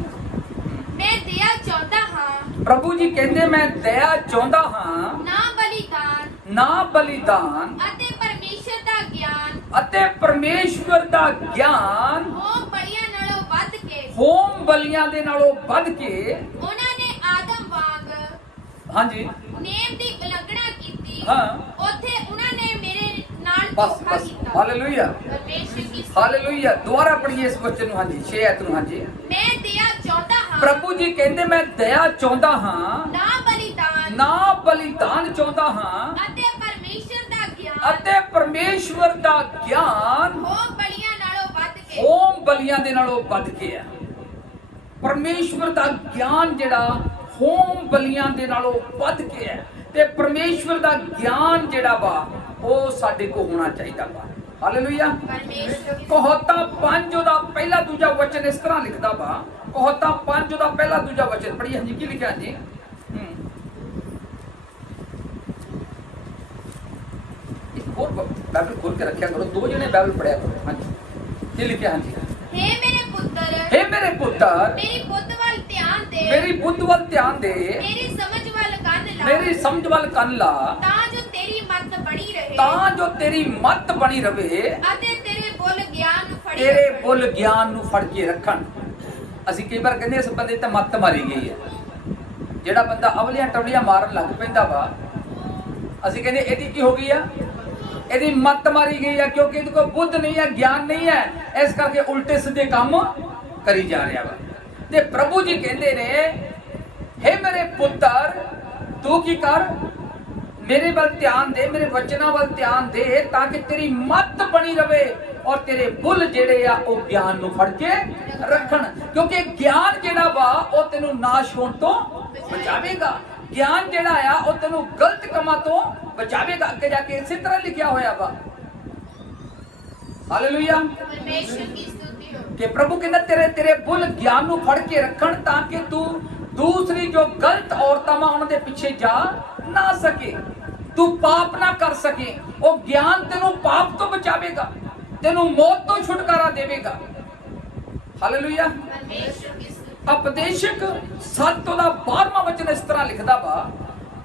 ਮੈਂ ਦਇਆ ਚਾਹੁੰਦਾ ਹਾਂ। ਪ੍ਰਭੂ ਜੀ ਕਹਿੰਦੇ ਮੈਂ ਦਇਆ ਚਾਹੁੰਦਾ ਹਾਂ, ਨਾ ਬਲੀਦਾਨ ਨਾ ਬਲੀਦਾਨ ਅਤੇ ਪਰਮੇਸ਼ਰ ਦਾ ਗਿਆਨ, ਅਤੇ ਪਰਮੇਸ਼ਵਰ ਦਾ ਗਿਆਨ ਹੋਮ ਬਲੀਆਂ ਨਾਲੋਂ ਵੱਧ ਕੇ, ਹੋਮ ਬਲੀਆਂ ਦੇ ਨਾਲੋਂ ਵੱਧ ਕੇ। ਉਹਨਾਂ ਨੇ ਆਦਮ ਵਾਂਗ ਹਾਂਜੀ, ਨੇਮ ਦੀ ਉਲੰਘਣਾ ਕੀਤੀ। ਹਾਂ। ਉੱਥੇ ਉਹਨਾਂ ਨੇ ਮੇਰੇ ਨਾਲ ਬਸ ਧੋਖਾ ਬਸ, ਕੀਤਾ। ਹਾਲੇਲੂਇਆ, ਪਰਮੇਸ਼ਰ ਦੀ ਹਾਲੇਲੂਇਆ। ਦੁਬਾਰਾ ਪੜ੍ਹੀਏ ਇਸ ਵਚਨ ਨੂੰ। ਹਾਂਜੀ, 6 ਐਤ ਨੂੰ। ਹਾਂਜੀ, ਮੈਂ ਦਇਆ ਚਾਹੁੰਦਾ ਹਾਂ। ਪ੍ਰਭੂ ਜੀ ਕਹਿੰਦੇ ਮੈਂ ਦਇਆ ਚਾਹੁੰਦਾ ਹਾਂ, ਨਾ ਬਲੀਦਾਨ ਨਾ ਬਲੀਦਾਨ ਚਾਹੁੰਦਾ ਹਾਂ, ਅਤੇ ਪਰਮੇਸ਼ਰ ਦਾ ਗਿਆਨ, ਅਤੇ ਪਰਮੇਸ਼ਵਰ ਦਾ ਗਿਆਨ ਹੋਮ ਬਲੀਆਂ ਨਾਲੋਂ ਵੱਧ ਕੇ। ਹੋਮ ਬਲੀਆਂ ਦੇ ਨਾਲੋਂ ਵੱਧ ਕੇ ਹੈ। ਪਰਮੇਸ਼ਵਰ ਦਾ ਗਿਆਨ ਜਿਹੜਾ ਹੋਮ ਬਲੀਆਂ ਦੇ ਨਾਲੋਂ ਵੱਧ ਕੇ ਹੈ, ਤੇ ਪਰਮੇਸ਼ਵਰ ਦਾ ਗਿਆਨ ਜਿਹੜਾ ਵਾ ਉਹ ਸਾਡੇ ਕੋਲ ਹੋਣਾ ਚਾਹੀਦਾ ਵਾ। ਹਾਲੇਲੂਇਆ। ਪਰਮੇਸ਼ਰ ਦੀ ਕਹੋਤਾ 5 ਉਹਦਾ ਪਹਿਲਾ ਦੂਜਾ ਵਚਨ ਇਸ ਤਰ੍ਹਾਂ ਲਿਖਦਾ ਵਾ। ਕਹੋਤਾ 5 ਉਹਦਾ ਪਹਿਲਾ ਦੂਜਾ ਵਚਨ ਪੜ੍ਹੀਏ। ਹਾਂਜੀ, ਕੀ ਲਿਖਿਆ? ਜੀ, ਇੱਕ ਹੋਰ ਬਾਈਬਲ ਖੋਲ ਕੇ ਰੱਖਿਆ ਕਰੋ, 2 ਜਣੇ ਬਾਈਬਲ ਪੜ੍ਹਿਆ ਕਰੋ। ਹਾਂਜੀ, ਕੀ ਲਿਖਿਆ? ਹਾਂਜੀ, ਹੇ ਮੇਰੇ ਪੁੱਤਰ, ਹੇ ਮੇਰੇ ਪੁੱਤਰ, ਮੇਰੀ ਬੁੱਧ ਵੱਲ ਧਿਆਨ ਦੇ, ਮੇਰੀ ਬੁੱਧ ਵੱਲ ਧਿਆਨ ਦੇ, ਮੇਰੀ ਸਮਝ ਵੱਲ ਕੰਨ ਲਾ, ਮੇਰੀ ਸਮਝ ਵੱਲ ਕੰਨ ਲਾ, ਤਾਂ ਜੋ ਤੇਰੀ ਮੱਤ ਬਣੀ ਰਹੇ, ਤਾਂ ਜੋ ਤੇਰੀ ਮੱਤ ਬਣੀ ਰਵੇ, ਅਤੇ ਤੇਰੇ ਬੁੱਲ ਗਿਆਨ ਨੂੰ ਫੜੀ ਤੇਰੇ ਰੱਖਣ। ਬੁੱਲ ਗਿਆਨ ਨੂੰ ਫੜ ਕੇ ਰੱਖਣ। ਅਸੀਂ ਕਈ ਵਾਰ ਕਹਿੰਦੇ ਇਸ ਬੰਦੇ ਤੇ ਮੱਤ ਮਾਰੀ ਗਈ ਹੈ। ਜਿਹੜਾ ਬੰਦਾ ਅਵਲੀਆਂ ਟਵਲੀਆਂ ਮਾਰਨ ਲੱਗ ਪੈਂਦਾ ਵਾ, ਅਸੀਂ ਕਹਿੰਦੇ ਇਹਦੀ ਕੀ ਹੋ ਗਈ ਆ? ਇਹਦੀ ਮੱਤ ਮਾਰੀ ਗਈ ਆ, ਕਿਉਂਕਿ ਇਹਦੇ ਕੋਲ ਬੁੱਧ ਨਹੀਂ ਹੈ, ਗਿਆਨ ਨਹੀਂ ਹੈ, ਇਸ ਕਰਕੇ ਉਲਟੇ ਸਿੱਧੇ ਕੰਮ ਕਰੀ ਜਾ ਰਿਹਾ ਵਾ। ਤੇ ਪ੍ਰਭੂ ਜੀ ਕਹਿੰਦੇ ਨੇ, ਹੇ ਮੇਰੇ ਪੁੱਤਰ, ਤੂੰ ਕੀ ਕਰ? ਮੇਰੇ ਵੱਲ ਧਿਆਨ ਦੇ, ਮੇਰੇ ਵਚਨਾਂ ਵੱਲ ਧਿਆਨ ਦੇ, ਤਾਂ ਕਿ ਤੇਰੀ ਮੱਤ ਬਣੀ ਰਵੇ ਔਰ ਤੇਰੇ ਬੁੱਲ ਜਿਹੜੇ ਆ ਉਹ ਗਿਆਨ ਨੂੰ ਫੜ ਕੇ ਰੱਖਣ। ਕਿਉਂਕਿ ਗਿਆਨ ਜਿਹੜਾ ਵਾ ਉਹ ਤੈਨੂੰ ਨਾਸ਼ ਹੋਣ ਤੋਂ ਬਚਾਵੇਗਾ। ਗਿਆਨ ਜਿਹੜਾ ਆ ਉਹ ਤੈਨੂੰ ਗਲਤ ਕੰਮਾਂ ਤੋਂ ਬਚਾਵੇਗਾ। ਅੱਗੇ ਜਾ ਕੇ ਇਸੇ ਤਰ੍ਹਾਂ ਲਿਖਿਆ ਹੋਇਆ ਵਾ। ਹਾਲੇਲੂਇਆ। ਪਰਮੇਸ਼ਰ ਦੀ ਸਤੁਤੀ ਹੋ। ਕਿ ਪ੍ਰਭੂ ਕਹਿੰਦਾ ਤੇਰੇ ਬੁੱਲ ਗਿਆਨ ਨੂੰ ਫੜ ਕੇ ਰੱਖਣ, ਤਾਂ ਕਿ ਤੂੰ ਦੂਸਰੀ ਜੋ ਗਲਤ ਔਰਤਾਂ ਵਾ ਉਹਨਾਂ ਦੇ ਪਿੱਛੇ ਜਾ ਨਾ ਸਕੇ, ਤੂੰ ਪਾਪ ਨਾ ਕਰ ਸਕੇ। ਉਹ ਗਿਆਨ ਤੈਨੂੰ ਪਾਪ ਤੋਂ ਬਚਾਵੇਗਾ, ਤੈਨੂੰ ਮੌਤ ਤੋਂ ਛੁਟਕਾਰਾ ਦੇਵੇਗਾ। ਹਾਲੇਲੂਇਆ। ਪਰਮੇਸ਼ਰ ਦੀ ਸਤੁਤੀ। ਉਪਦੇਸ਼ਕ 7 ਉਹਦਾ 12ਵਾਂ ਵਚਨ ਇਸ ਤਰ੍ਹਾਂ ਲਿਖਦਾ ਵਾ।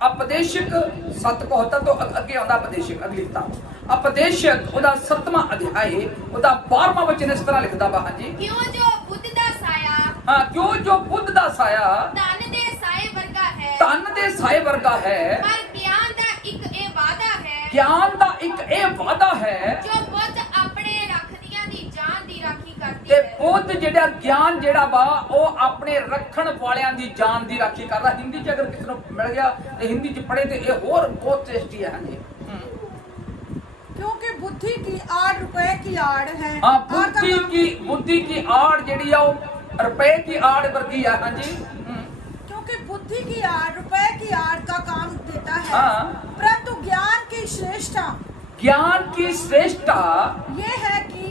ਉਪਦੇਸ਼ਕ 7:71 ਤੋਂ ਅੱਗੇ ਆਉਂਦਾ ਉਪਦੇਸ਼ਕ, ਅਗਲੀ ਕਿਤਾਬ ਉਪਦੇਸ਼ਕ ਉਹਦਾ 7ਵਾਂ ਅਧਿਆਇ ਉਹਦਾ 12ਵਾਂ ਵਚਨ ਇਸ ਤਰ੍ਹਾਂ ਲਿਖਦਾ ਵਾ। ਹਾਂਜੀ, ਕਿਉਂ ਜੋ ਬੁੱਧ ਦਾ ਸਾਇਆ, ਹਾਂ, ਕਿਉਂ ਜੋ ਬੁੱਧ ਦਾ ਸਾਇਆ ਧਨ ਦੇ ਸਾਏ ਵਰਗਾ ਹੈ, ਧਨ ਦੇ ਸਾਏ ਵਰਗਾ ਹੈ, ਪਰ ਗਿਆਨ ਦਾ ਇੱਕ ਇਹ ਵਾਅਦਾ ਹੈ, ਗਿਆਨ ਦਾ ਇੱਕ ਇਹ ਵਾਅਦਾ ਹੈ, ਜੋ ਬੁੱਧ ਆਪਣੇ ਰੱਖਦੀਆਂ ਦੀ ਜਾਨ ਦੀ ਰਾਖੀ ਕਰਦੀ ਤੇ ਹੈ। ਬੁੱਧ ਜਿਹੜਾ ਗਿਆਨ ਜਿਹੜਾ ਵਾ ਉਹ ਆਪਣੇ ਰੱਖਣ ਵਾਲਿਆਂ ਦੀ ਜਾਨ ਦੀ ਰਾਖੀ ਕਰਦਾ। ਹਿੰਦੀ ਚ ਅਗਰ ਕਿਸੇ ਨੂੰ ਮਿਲ ਗਿਆ ਤੇ ਹਿੰਦੀ ਚ ਪੜ੍ਹੇ ਤੇ ਇਹ ਹੋਰ ਬਹੁਤ ਟੇਸਟੀ ਹੈ। ਹਾਂਜੀ, क्योंकि बुद्धि की आड़ रुपए की आड़ है। हाँ, आड़ का काम- बुद्धि की आड़ ਜਿਹੜੀ ਆ ਉਹ ਰੁਪਏ की आड़ ਵਰਗੀ ਆ। ਹਾਂਜੀ, क्योंकि बुद्धि की आड़ रुपए की आड़ का काम देता है, हाँ। परंतु ज्ञान की श्रेष्ठता ज्ञान की श्रेष्ठता ये है कि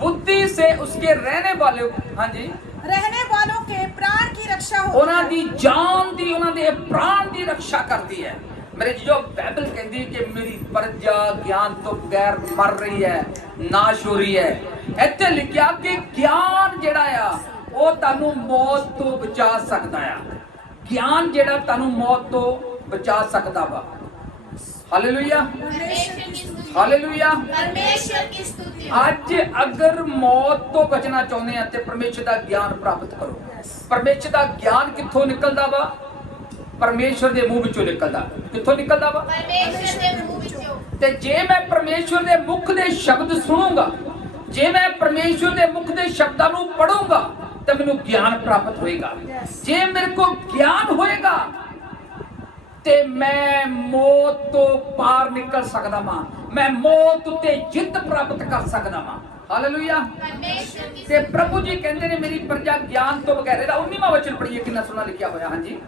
बुद्धि से उसके रहने वाले, ਹਾਂਜੀ, रहने वालों के प्राण की रक्षा होती ਉਹਨਾਂ है। ਦੀ ਜਾਨ ਦੀ, ਉਹਨਾਂ ਦੇ ਪ੍ਰਾਣ ਦੀ ਰੱਖਿਆ ਕਰਦੀ ਹੈ। ਮੇਰੇ ਜੋ ਬਾਈਬਲ ਕਹਿੰਦੀ ਕਿ ਮੇਰੀ ਪ੍ਰਜਾ ਗਿਆਨ ਤੋਂ ਬਗੈਰ ਮਰ ਰਹੀ ਹੈ, ਨਾਸ਼ ਹੋ ਰਹੀ ਹੈ, ਇੱਥੇ ਲਿਖਿਆ ਕਿ ਗਿਆਨ ਜਿਹੜਾ ਆ ਉਹ ਤੁਹਾਨੂੰ ਮੌਤ ਤੋਂ ਬਚਾ ਸਕਦਾ ਆ। ਗਿਆਨ ਜਿਹੜਾ ਤੁਹਾਨੂੰ ਮੌਤ ਤੋਂ ਬਚਾ ਸਕਦਾ ਵਾ। ਹਾਲੇਲੂਇਆ, ਪਰਮੇਸ਼ਰ ਦੀ ਸਤੁਤੀ। ਹਾਲੇਲੂਇਆ। ਪਰਮੇਸ਼ਰ ਦੀ ਸਤੁਤੀ ਹੋ। ਅੱਜ ਅਗਰ ਮੌਤ ਤੋਂ ਬਚਣਾ ਚਾਹੁੰਦੇ ਆ ਤੇ ਪਰਮੇਸ਼ਰ ਦਾ ਗਿਆਨ ਪ੍ਰਾਪਤ ਕਰੋ। ਪਰਮੇਸ਼ਰ ਦਾ ਗਿਆਨ ਕਿੱਥੋਂ ਨਿਕਲਦਾ ਵਾ? ਪਰਮੇਸ਼ਰ ਦੇ ਮੂੰਹ ਵਿੱਚੋਂ ਨਿਕਲਦਾ। ਕਿੱਥੋਂ ਨਿਕਲਦਾ ਵਾ? ਪਰਮੇਸ਼ਰ ਦੇ ਮੂੰਹ ਵਿੱਚੋਂ। ਤੇ ਜੇ ਮੈਂ ਪਰਮੇਸ਼ਰ ਦੇ ਮੁਖ ਦੇ ਸ਼ਬਦ ਸੁਣੂੰਗਾ, ਜੇ ਮੈਂ ਪਰਮੇਸ਼ਰ ਦੇ ਮੁਖ ਦੇ ਸ਼ਬਦਾਂ ਨੂੰ ਪੜੂੰਗਾ ਤਾਂ ਮੈਨੂੰ ਗਿਆਨ ਪ੍ਰਾਪਤ ਹੋਏਗਾ। ਜੇ ਮੇਰੇ ਕੋਲ ਗਿਆਨ ਹੋਏਗਾ ਤੇ ਮੈਂ ਮੌਤ ਤੋਂ ਪਾਰ ਨਿਕਲ ਸਕਦਾ ਵਾਂ, ਮੈਂ ਮੌਤ ਉੱਤੇ ਜਿੱਤ ਪ੍ਰਾਪਤ ਕਰ ਸਕਦਾ ਵਾਂ। ਹਾਲੇਲੂਇਆ। ਪਰਮੇਸ਼ਰ ਦੀ ਤੇ ਪ੍ਰਭੂ ਜੀ ਕਹਿੰਦੇ ਨੇ ਮੇਰੀ ਪ੍ਰਜਾ ਗਿਆਨ ਤੋਂ ਬਗੈਰ। ਇਹਦਾ 19ਵਾਂ ਵਚਨ ਪੜ੍ਹੀਏ, ਕਿੰਨਾ ਸੋਹਣਾ ਲਿਖਿਆ ਹੋਇਆ। ਹਾਂਜੀ,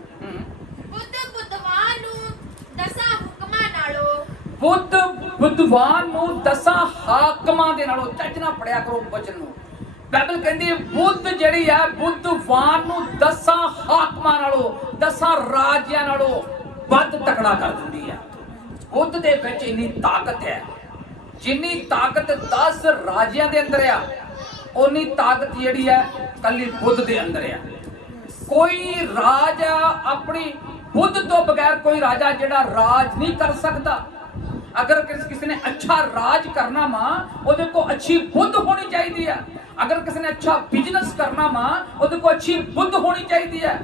ਬੁੱਧਵਾਨ ਨੂੰ ਦਸਾਂ ਹੁਕਮਾਂ ਨਾਲੋਂ ਬੁੱਧਵਾਨ ਨੂੰ ਦਸਾਂ ਹਾਕਮਾਂ ਦੇ ਨਾਲੋਂ। ਚੱਜ ਨਾਲ ਪੜਿਆ ਕਰੋ ਵਚਨ ਨੂੰ। ਬਾਈਬਲ ਕਹਿੰਦੀ ਹੈ ਬੁੱਧ ਜਿਹੜੀ ਹੈ ਬੁੱਧਵਾਨ ਨੂੰ ਦਸਾਂ ਹਾਕਮਾਂ ਨਾਲੋਂ, ਦਸਾਂ ਰਾਜਿਆਂ ਨਾਲੋਂ ਵੱਧ ਤਕੜਾ ਕਰ ਦਿੰਦੀ ਹੈ। ਬੁੱਧ ਦੇ ਵਿੱਚ ਇੰਨੀ ਤਾਕਤ ਹੈ, ਜਿੰਨੀ ਤਾਕਤ 10 ਰਾਜਿਆਂ ਦੇ ਅੰਦਰ ਆ, ਉਨੀ ਤਾਕਤ ਜਿਹੜੀ ਹੈ ਕੱਲੀ ਬੁੱਧ ਦੇ ਅੰਦਰ ਆ। ਕੋਈ ਰਾਜਾ ਆਪਣੀ ਬੁੱਧ ਤੋਂ ਬਗੈਰ ਕੋਈ ਰਾਜਾ ਜਿਹੜਾ ਰਾਜ ਨਹੀਂ ਕਰ ਸਕਦਾ। ਅਗਰ ਕਿਸੇ ਨੇ ਅੱਛਾ ਰਾਜ ਕਰਨਾ ਵਾ, ਉਹਦੇ ਕੋਲ ਅੱਛੀ ਬੁੱਧ ਹੋਣੀ ਚਾਹੀਦੀ ਹੈ। ਅਗਰ ਕਿਸੇ ਨੇ ਅੱਛਾ ਬਿਜ਼ਨਸ ਕਰਨਾ ਵਾ, ਉਹਦੇ ਕੋਲ ਅੱਛੀ ਬੁੱਧ ਹੋਣੀ ਚਾਹੀਦੀ ਹੈ।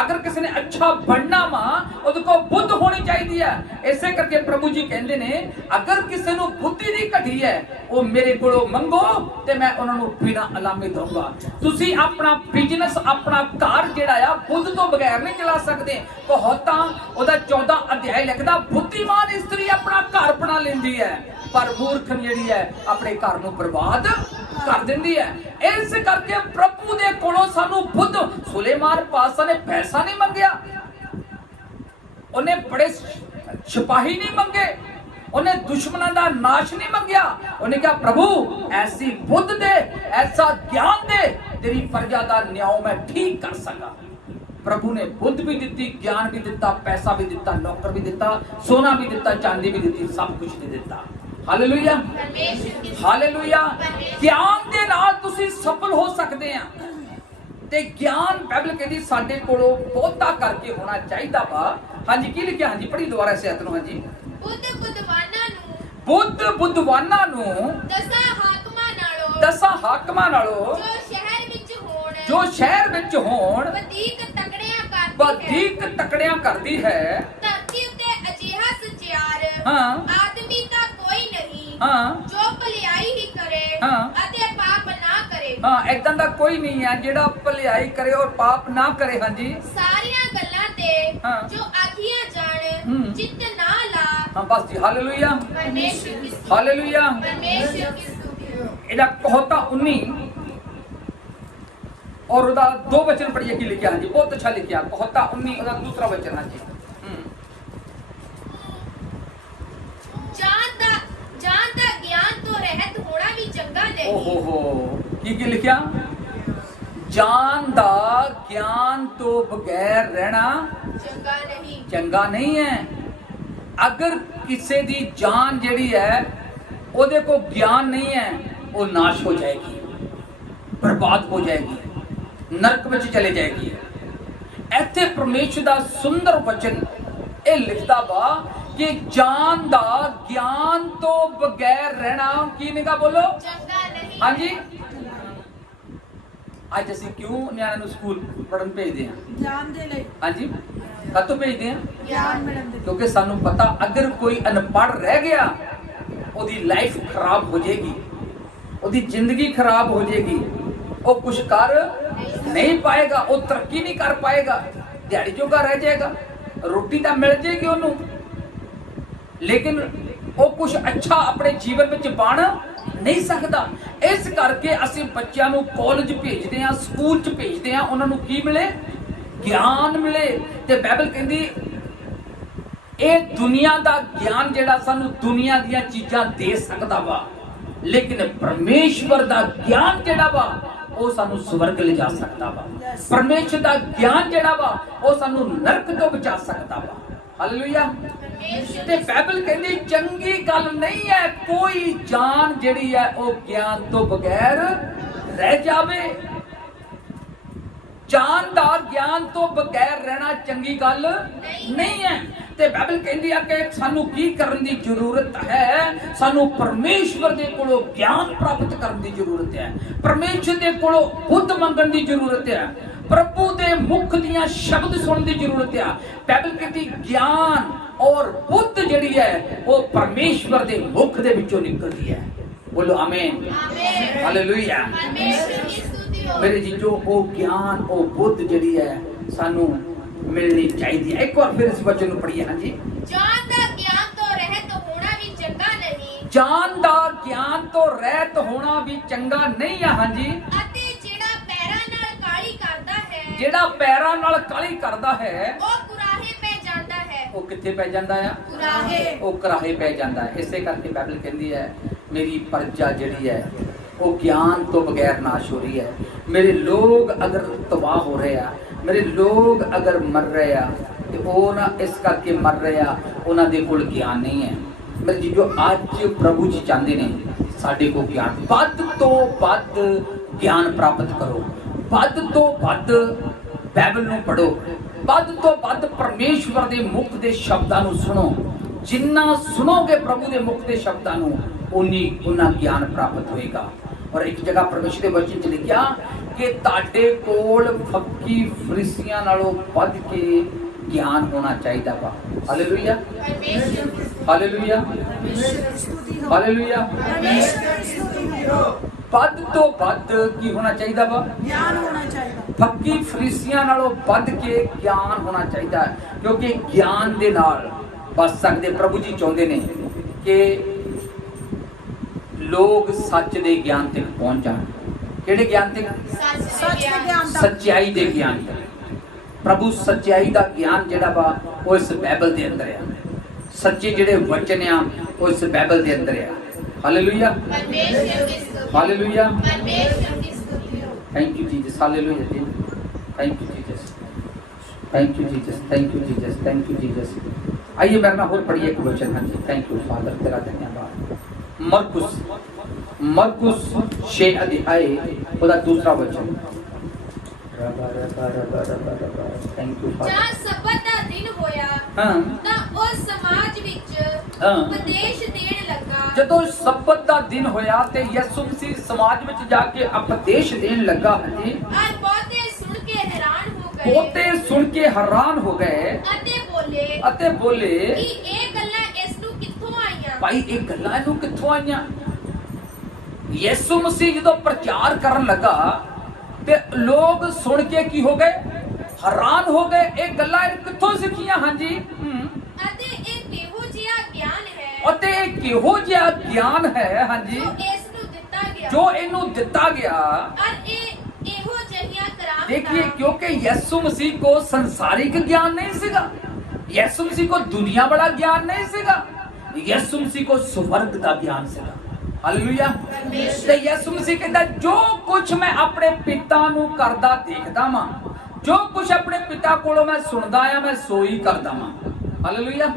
ਅਗਰ ਕਿਸੇ ਨੇ ਅੱਛਾ ਬਣਨਾ ਵਾ, ਉਹਦੇ ਕੋਲ ਬੁੱਧ ਹੋਣੀ ਚਾਹੀਦੀ ਹੈ। ਇਸੇ ਕਰਕੇ ਪ੍ਰਭੂ ਜੀ ਕਹਿੰਦੇ ਨੇ ਅਗਰ ਕਿਸੇ ਨੂੰ ਬੁੱਧੀ ਦੀ ਘਟੀ ਹੈ, ਉਹ ਮੇਰੇ ਕੋਲੋਂ ਮੰਗੋ ਤੇ ਮੈਂ ਉਹਨਾਂ ਨੂੰ ਬਿਨਾਂ ਅਲਾਮੇ ਦਊਂਗਾ। ਤੁਸੀਂ ਆਪਣਾ ਬਿਜ਼ਨਸ, ਆਪਣਾ ਘਰ ਜਿਹੜਾ ਆ ਬੁੱਧ ਤੋਂ ਬਗੈਰ ਨਹੀਂ ਚਲਾ ਸਕਦੇ। ਕਹਾਵਤਾਂ ਉਹਦਾ 14 ਅਧਿਆਇ ਲਿਖਦਾ ਬੁੱਧੀਮਾਨ ਇਸਤਰੀ ਆਪਣਾ ਘਰ ਬਣਾ ਲੈਂਦੀ ਹੈ, ਪਰ ਮੂਰਖ ਜਿਹੜੀ ਹੈ ਆਪਣੇ ਘਰ ਨੂੰ ਬਰਬਾਦ ਕਰ ਦਿੰਦੀ ਹੈ। ਇਸ ਕਰਕੇ ਪ੍ਰਭੂ ਦੇ ਕੋਲੋਂ ਸਾਨੂੰ ਬੁੱਧ। ਸੁਲੇਮਾਨ ਪਾਤਸ਼ਾਹ ਨੇ ਪੈਸਾ ਨਹੀਂ ਮੰਗਿਆ, ਉਹਨੇ ਬੜੇ ਸਿਪਾਹੀ ਨਹੀਂ ਮੰਗੇ, ਉਹਨੇ ਦੁਸ਼ਮਣਾਂ ਦਾ ਨਾਸ਼ ਨਹੀਂ ਮੰਗਿਆ। ਉਹਨੇ ਕਿਹਾ ਪ੍ਰਭੂ ਐਸੀ ਬੁੱਧ ਦੇ, ਐਸਾ ਗਿਆਨ ਦੇ, ਤੇਰੀ ਪ੍ਰਜਾ ਦਾ ਨਿਆਂ ਮੈਂ ਠੀਕ ਕਰ ਸਕਾਂ। ਪ੍ਰਭੂ ਨੇ ਬੁੱਧ ਵੀ ਦਿੱਤੀ, ਗਿਆਨ ਵੀ ਦਿੱਤਾ, ਪੈਸਾ ਵੀ ਦਿੱਤਾ, ਨੌਕਰ ਵੀ ਦਿੱਤਾ, ਸੋਨਾ ਵੀ ਦਿੱਤਾ, ਚਾਂਦੀ ਵੀ ਦਿੱਤੀ, ਸਭ ਕੁਝ ਦੇ ਦਿੱਤਾ। Hallelujah, hallelujah. ਗਿਆਨ ਦੇ ਨਾਲ ਤੁਸੀਂ ਸਫਲ ਹੋ ਸਕਦੇ ਆ। ਤੇ ਗਿਆਨ ਬਾਈਬਲ ਕਹਿੰਦੀ ਸਾਡੇ ਕੋਲੋਂ ਬਹੁਤਾ ਕਰਕੇ ਹੋਣਾ ਚਾਹੀਦਾ ਵਾ। ਹਾਂਜੀ, ਕੀ ਲਿਖਿਆ? ਹਾਂਜੀ, ਪੜ੍ਹੀ ਦੁਬਾਰਾ ਸਿਆਤ ਨੂੰ। ਹਾਂਜੀ, ਬੁੱਧਵਾਨਾਂ ਨੂੰ ਦਸਾਂ ਹਾਕਮਾਂ ਨਾਲੋਂ ਜੋ ਸ਼ਹਿਰ ਵਿੱਚ ਹੋਣ ਵਧੇਕ ਤਕੜਿਆਂ ਕਰਦੀ ਹੈ। ਧਰਤੀ ਉੱਤੇ ਅਜਿਹਾ ਸੱਚਿਆਰ ਹਾਂ ਆਦਮੀ ਤਾਂ ਕੋਈ ਨਹੀਂ ਹਾਂ ਜੋ ਭਲਾਈ ਹੀ ਕਰੇ ਹਾਂ ਅਤੇ ਪਾਪ ਨਾ ਕਰੇ। ਹਾਂ, ਏਦਾਂ ਦਾ ਕੋਈ ਨਹੀਂ ਹੈ ਜਿਹੜਾ ਭਲਾਈ ਕਰੇ ਔਰ ਪਾਪ ਨਾ ਕਰੇ। ਹਾਂਜੀ, ਸਾਰੀਆਂ ਗੱਲਾਂ ਤੇ ਹਾਂ। ਜੋ ਆਖੀਆਂ ਜਾਣ ਚਿੱਤ ਨਾ ਲਾ। ਹਾਂ, ਬਸ ਜੀ। ਹਾਲੇਲੂਇਆ, ਪਰਮੇਸ਼ਰ ਦੀ ਸਤੁਤੀ, ਹਾਲੇਲੂਇਆ। ਪਰਮੇਸ਼ਰ ਦੀ ਸਤੁਤੀ। ਇਹਦਾ ਕਹਾਵਤਾਂ 19 ਔਰ ਉਹਦਾ 2 ਵਚਨ ਪੜ੍ਹੀਏ, ਕੀ ਲਿਖਿਆ? ਹਾਂਜੀ, ਬਹੁਤ ਅੱਛਾ ਲਿਖਿਆ। ਕਹਾਵਤਾਂ 19 ਉਹਦਾ ਦੂਸਰਾ ਵਚਨ। ਹਾਂਜੀ, ਜਾਨ ਦਾ ਗਿਆਨ ਤੋਂ ਰਹਿਤ ਹੋਣਾ ਵੀ ਚੰਗਾ ਨਹੀਂ। ਓਹ ਹੋ, ਕੀ ਲਿਖਿਆ? ਜਾਨ ਦਾ ਗਿਆਨ ਤੋਂ ਬਗੈਰ ਰਹਿਣਾ ਚੰਗਾ ਨਹੀਂ ਹੈ। ਅਗਰ ਕਿਸੇ ਦੀ ਜਾਨ ਜਿਹੜੀ ਹੈ ਉਹਦੇ ਕੋਲ ਗਿਆਨ ਨਹੀਂ ਹੈ, ਉਹ ਨਾਸ਼ ਹੋ ਜਾਏਗੀ, ਬਰਬਾਦ ਹੋ ਜਾਏਗੀ, ਨਰਕ ਵਿੱਚ ਚਲੇ ਜਾਏਗੀ। ਇੱਥੇ ਪਰਮੇਸ਼ਰ ਦਾ ਸੁੰਦਰ ਵਚਨ ਇਹ ਲਿਖਦਾ ਵਾ ਕਿ ਜਾਨ ਦਾ ਗਿਆਨ ਤੋਂ ਬਗੈਰ ਰਹਿਣਾ ਕੀ ਨਿਗਾ ਬੋਲੋ ਚੰਗਾ ਨਹੀਂ। ਹਾਂਜੀ, ਅੱਜ ਅਸੀਂ ਕਿਉਂ ਨਿਆਣਿਆਂ ਨੂੰ ਸਕੂਲ ਪੜ੍ਹਨ ਭੇਜਦੇ ਹਾਂ? ਗਿਆਨ ਦੇ ਲਈ। ਹਾਂਜੀ, ਕਾਹਤੋਂ ਭੇਜਦੇ ਹਾਂ? ਗਿਆਨ ਮਿਲਣ ਦੇ ਲਈ। ਕਿਉਂਕਿ ਸਾਨੂੰ ਪਤਾ ਅਗਰ ਕੋਈ ਅਨਪੜ੍ਹ ਰਹਿ ਗਿਆ, ਉਹਦੀ ਲਾਈਫ ਖਰਾਬ ਹੋ ਜਾਏਗੀ, ਉਹਦੀ ਜ਼ਿੰਦਗੀ ਖਰਾਬ ਹੋ ਜਾਏਗੀ, ਉਹ ਕੁਝ ਕਰ ਨਹੀਂ ਪਾਏਗਾ, ਉਹ ਤਰੱਕੀ ਨਹੀਂ ਕਰ ਪਾਏਗਾ, ਦਿਹਾੜੀ ਜੋਗਾ ਰਹਿ ਜਾਏਗਾ। ਰੋਟੀ ਤਾਂ ਮਿਲ ਜਾਏਗੀ ਉਹਨੂੰ, ਲੇਕਿਨ ਉਹ ਕੁਝ ਅੱਛਾ ਆਪਣੇ ਜੀਵਨ ਵਿੱਚ ਬਣ ਨਹੀਂ ਸਕਦਾ। ਇਸ ਕਰਕੇ ਅਸੀਂ ਬੱਚਿਆਂ ਨੂੰ ਕਾਲਜ ਭੇਜਦੇ ਹਾਂ, ਸਕੂਲ 'ਚ ਭੇਜਦੇ ਹਾਂ। ਉਹਨਾਂ ਨੂੰ ਕੀ ਮਿਲੇ? ਗਿਆਨ ਮਿਲੇ। ਤੇ ਬਾਈਬਲ ਕਹਿੰਦੀ ਇਹ ਦੁਨੀਆ ਦਾ ਗਿਆਨ ਜਿਹੜਾ ਸਾਨੂੰ ਦੁਨੀਆ ਦੀਆਂ ਚੀਜ਼ਾਂ ਦੇ ਸਕਦਾ ਵਾ, ਲੇਕਿਨ ਪਰਮੇਸ਼ਵਰ ਦਾ ਗਿਆਨ ਜਿਹੜਾ ਵਾ ਉਹ ਸਾਨੂੰ ਸਵਰਗ ਲਿਜਾ ਸਕਦਾ ਵਾ। ਪਰਮੇਸ਼ਰ ਦਾ ਗਿਆਨ ਜਿਹੜਾ ਵਾ ਉਹ ਸਾਨੂੰ ਨਰਕ ਤੋਂ ਬਚਾ ਸਕਦਾ ਵਾ। ਹਾਲੇਲੂਇਆ। ਤੇ ਬਾਈਬਲ ਕਹਿੰਦੀ ਚੰਗੀ ਗੱਲ ਨਹੀਂ ਹੈ ਕੋਈ ਜਾਨ ਜਿਹੜੀ ਹੈ ਉਹ ਗਿਆਨ ਤੋਂ ਬਗੈਰ ਰਹਿ ਜਾਵੇ। ਜਾਨਦਾਰ ਗਿਆਨ ਤੋਂ ਬਗੈਰ ਰਹਿਣਾ ਚੰਗੀ ਗੱਲ ਨਹੀਂ ਹੈ। ਤੇ ਬਾਈਬਲ ਕਹਿੰਦੀ ਆ ਕਿ ਸਾਨੂੰ ਕੀ ਕਰਨ ਦੀ ਜ਼ਰੂਰਤ ਹੈ? ਸਾਨੂੰ ਪਰਮੇਸ਼ਵਰ ਦੇ ਕੋਲੋਂ ਗਿਆਨ ਪ੍ਰਾਪਤ ਕਰਨ ਦੀ ਜ਼ਰੂਰਤ ਹੈ, ਪਰਮੇਸ਼ਵਰ ਦੇ ਕੋਲੋਂ ਬੁੱਧ ਮੰਗਣ ਦੀ ਜ਼ਰੂਰਤ ਹੈ, ਪ੍ਰਭੂ ਦੇ ਮੁਖ ਦੀਆਂ ਸ਼ਬਦ ਸੁਣਨ ਦੀ ਜ਼ਰੂਰਤ ਹੈ। ਬਾਈਬਲ ਕਹਿੰਦੀ ਗਿਆਨ ਔਰ ਬੁੱਧ ਜਿਹੜੀ ਹੈ ਉਹ ਪਰਮੇਸ਼ਵਰ ਦੇ ਮੁਖ ਦੇ ਵਿੱਚੋਂ ਨਿਕਲਦੀ ਹੈ। ਬੋਲੋ ਆਮੀਨ, ਹਾਲੇਲੂਇਆ। ਪਰਮੇਸ਼ਰ ਦੀ ਸਤੁਤੀ ਹੋ। ਮੇਰੇ ਜੀ, ਜੋ ਉਹ ਗਿਆਨ, ਉਹ ਬੁੱਧ ਜਿਹੜੀ ਹੈ ਸਾਨੂੰ मिलनी चाहिए। एक बार फिर इस वचन को पढ़िए। हाँ जी, ਜਾਨ ਦਾ ਗਿਆਨ ਤੋਂ ਰਹਿਤ ਹੋਣਾ ਵੀ ਚੰਗਾ ਨਹੀਂ जान दा ज्ञान तो रहत होना भी चंगा नहीं है। हाँ जी, ਅਤੇ ਜਿਹੜਾ ਪੈਰਾਂ ਨਾਲ ਕਾਲੀ ਕਰਦਾ ਹੈ जेड़ा पैरां नाल काली करदा है ਉਹ ਕੁਰਾਹੇ ਪੈ ਜਾਂਦਾ ਹੈ ਉਹ ਕਿੱਥੇ ਪੈ ਜਾਂਦਾ ਆ? ਕੁਰਾਹੇ ਉਹ ਕਰਾਹੇ ਪੈ ਜਾਂਦਾ ਹੈ। ਇਸੇ ਕਰਕੇ ਬਾਈਬਲ ਕਹਿੰਦੀ ਹੈ ਮੇਰੀ ਪਰਜਾ ਜਿਹੜੀ ਹੈ ਉਹ ਗਿਆਨ ਤੋਂ ਬਗੈਰ ਨਾਸ਼ ਹੋ ਰਹੀ ਹੈ। ਮੇਰੇ ਲੋਕ ਅਗਰ ਤਬਾਹ ਹੋ ਰਹੇ ਆ, ਮੇਰੇ ਲੋਕ ਅਗਰ ਮਰ ਰਹੇ ਆ ਤੇ ਉਹ ਨਾ ਇਸ ਕਰਕੇ ਮਰ ਰਹੇ ਆ, ਉਹਨਾਂ ਦੇ ਕੋਲ ਗਿਆਨ ਨਹੀਂ ਹੈ। ਮੇਰੇ ਜੀ ਜੋ ਅੱਜ ਪ੍ਰਭੂ ਜੀ ਚਾਹੁੰਦੇ ਨੇ ਸਾਡੇ ਕੋਲ ਗਿਆਨ, ਵੱਧ ਤੋਂ ਵੱਧ ਗਿਆਨ ਪ੍ਰਾਪਤ ਕਰੋ, ਵੱਧ ਤੋਂ ਵੱਧ ਬਾਈਬਲ ਨੂੰ ਪੜੋ, ਵੱਧ ਤੋਂ ਵੱਧ ਪਰਮੇਸ਼ਵਰ ਦੇ ਮੁਖ ਦੇ ਸ਼ਬਦਾਂ ਨੂੰ ਸੁਣੋ। ਜਿੰਨਾ ਸੁਣੋਗੇ ਪ੍ਰਭੂ ਦੇ ਮੁਖ ਦੇ ਸ਼ਬਦਾਂ ਨੂੰ ਉਨਾ ਗਿਆਨ ਪ੍ਰਾਪਤ ਹੋਏਗਾ। ਔਰ ਇੱਕ ਜਗ੍ਹਾ ਪਰਮੇਸ਼ਰ ਦੇ ਵਚਨ 'ਚ ਲਿਖਿਆ ਕਿ ਤੁਹਾਡੇ ਕੋਲ ਫੱਕੀ ਫਰੀਸੀਆਂ ਨਾਲੋਂ ਵੱਧ ਕੇ ਗਿਆਨ ਹੋਣਾ ਚਾਹੀਦਾ ਵਾ। ਹਾਲੇਲੂਇਆ, ਪਰਮੇਸ਼ਰ ਦੀ ਹਾਲੇਲੂਇਆ, ਹਾਲੇਲੂਇਆ। परमेश्वर की स्तुति हो। ਵੱਧ ਤੋਂ ਵੱਧ ਕੀ ਹੋਣਾ ਚਾਹੀਦਾ ਵਾ? ज्ञान होना चाहिए। ਫੱਕੀ ਫਰੀਸੀਆਂ ਨਾਲੋਂ ਵੱਧ ਕੇ ਗਿਆਨ ਹੋਣਾ ਚਾਹੀਦਾ ਹੈ, ਕਿਉਂਕਿ ਗਿਆਨ ਦੇ ਨਾਲ ਬਚ ਸਕਦੇ। ਪ੍ਰਭੂ ਜੀ ਚਾਹੁੰਦੇ ਨੇ ਕਿ ਲੋਕ ਸੱਚ ਦੇ ਗਿਆਨ ਤੱਕ ਪਹੁੰਚ ਜਾਣ। ਕਿਹੜੇ ਗਿਆਨ ਤੱਕ? सच के ज्ञान तक। ਸੱਚਾਈ ਦੇ ਗਿਆਨ ਤੱਕ। ਪ੍ਰਭੂ ਸੱਚਾਈ ਦਾ ਗਿਆਨ ਜਿਹੜਾ ਵਾ ਉਹ ਇਸ ਬਾਈਬਲ ਦੇ ਅੰਦਰ ਆ। ਸੱਚੇ ਜਿਹੜੇ ਵਚਨ ਆ ਉਹ ਇਸ ਬਾਈਬਲ ਦੇ ਅੰਦਰ ਆ। ਹਾਲੇਲੂਇਆ, ਪਰਮੇਸ਼ਰ ਦੀ ਸਤੁਤੀ ਹਾਲੇਲੂਇਆ। ਪਰਮੇਸ਼ਰ ਦੀ ਸਤੁਤੀ ਹੋ। Thank you, Jesus. Hallelujah. Thank you, Jesus. Thank you, Jesus. Thank you, Jesus. Thank you, Jesus. आइए मेरे ना और पढ़िए एक वचन। हाँ जी, थैंक यू फादर, तेरा धन्यवाद। मरकुस 6 अध्याय ਉਹਦਾ ਦੂਸਰਾ ਵਚਨ। Thank you father. ਜਾਂ ਸਬਤ ਦਾ ਦਿਨ ਹੋਇਆ ਹਾਂ, ਤਾਂ ਉਹ ਸਮਾਜ ਵਿੱਚ ਹਾਂ। ਉਪਦੇਸ਼ ਦੇਣ ਲੱਗਾ। ਜਦੋਂ ਸਬਤ ਦਾ ਦਿਨ ਹੋਇਆ ਤੇ ਯਿਸੂ ਮਸੀਹ ਸਮਾਜ ਵਿੱਚ ਜਾ ਕੇ ਉਪਦੇਸ਼ ਦੇਣ ਲੱਗਾ। ਹਾਂ ਜੀ, ਔਰ ਬਹੁਤੇ ਸੁਣ ਕੇ ਹੈਰਾਨ ਹੋ ਗਏ ਬਹੁਤੇ ਸੁਣ ਕੇ ਹੈਰਾਨ ਹੋ ਗਏ ਅਤੇ ਬੋਲੇ ਕਿ ਕਿ ਇਹ ਗੱਲਾਂ ਇਸ ਨੂੰ ਕਿੱਥੋਂ ਆਈਆਂ। ਭਾਈ ਇਹ ਗੱਲਾਂ ਇਹਨੂੰ ਕਿੱਥੋਂ ਆਈਆਂ? ਯਿਸੂ ਮਸੀਹ ਜਦੋਂ ਪ੍ਰਚਾਰ ਕਰਨ ਲੱਗਾ ਤੇ ਲੋਕ ਸੁਣ ਕੇ ਕੀ ਹੋ ਗਏ? ਹੈਰਾਨ ਹੋ ਗਏ। ਇਹ ਗੱਲਾਂ ਇਹ ਕਿੱਥੋਂ ਸਿੱਖੀਆਂ? ਹਾਂਜੀ, ਅਤੇ ਇਹ ਕਿਹੋ ਜਿਹਾ ਗਿਆਨ ਹੈ ਅਤੇ ਇਹ ਕਿਹੋ ਜਿਹਾ ਗਿਆਨ ਹੈ? ਹਾਂਜੀ, ਜੋ ਇਸ ਨੂੰ ਦਿੱਤਾ ਗਿਆ। ਜੋ ਇਹਨੂੰ ਦਿੱਤਾ ਗਿਆ। ਔਰ ਇਹ ਇਹੋ ਜਿਹੀਆਂ ਕਰਾਮਾਤਾਂ। देखिए, क्योंकि यीशु मसीह को संसारिक ज्ञान नहीं सीगा, यीशु मसीह को दुनिया बड़ा ज्ञान नहीं सीगा, यीशु मसीह को स्वर्ग का ज्ञान सीगा। हालेलुया। ते यीशु मसीह कहता जो कुछ मैं अपने पिता नू करदा देखदा वां, जो कुछ अपने पिता कोलों मैं सुनदा आ, मैं सोई करदा वां। Hallelujah,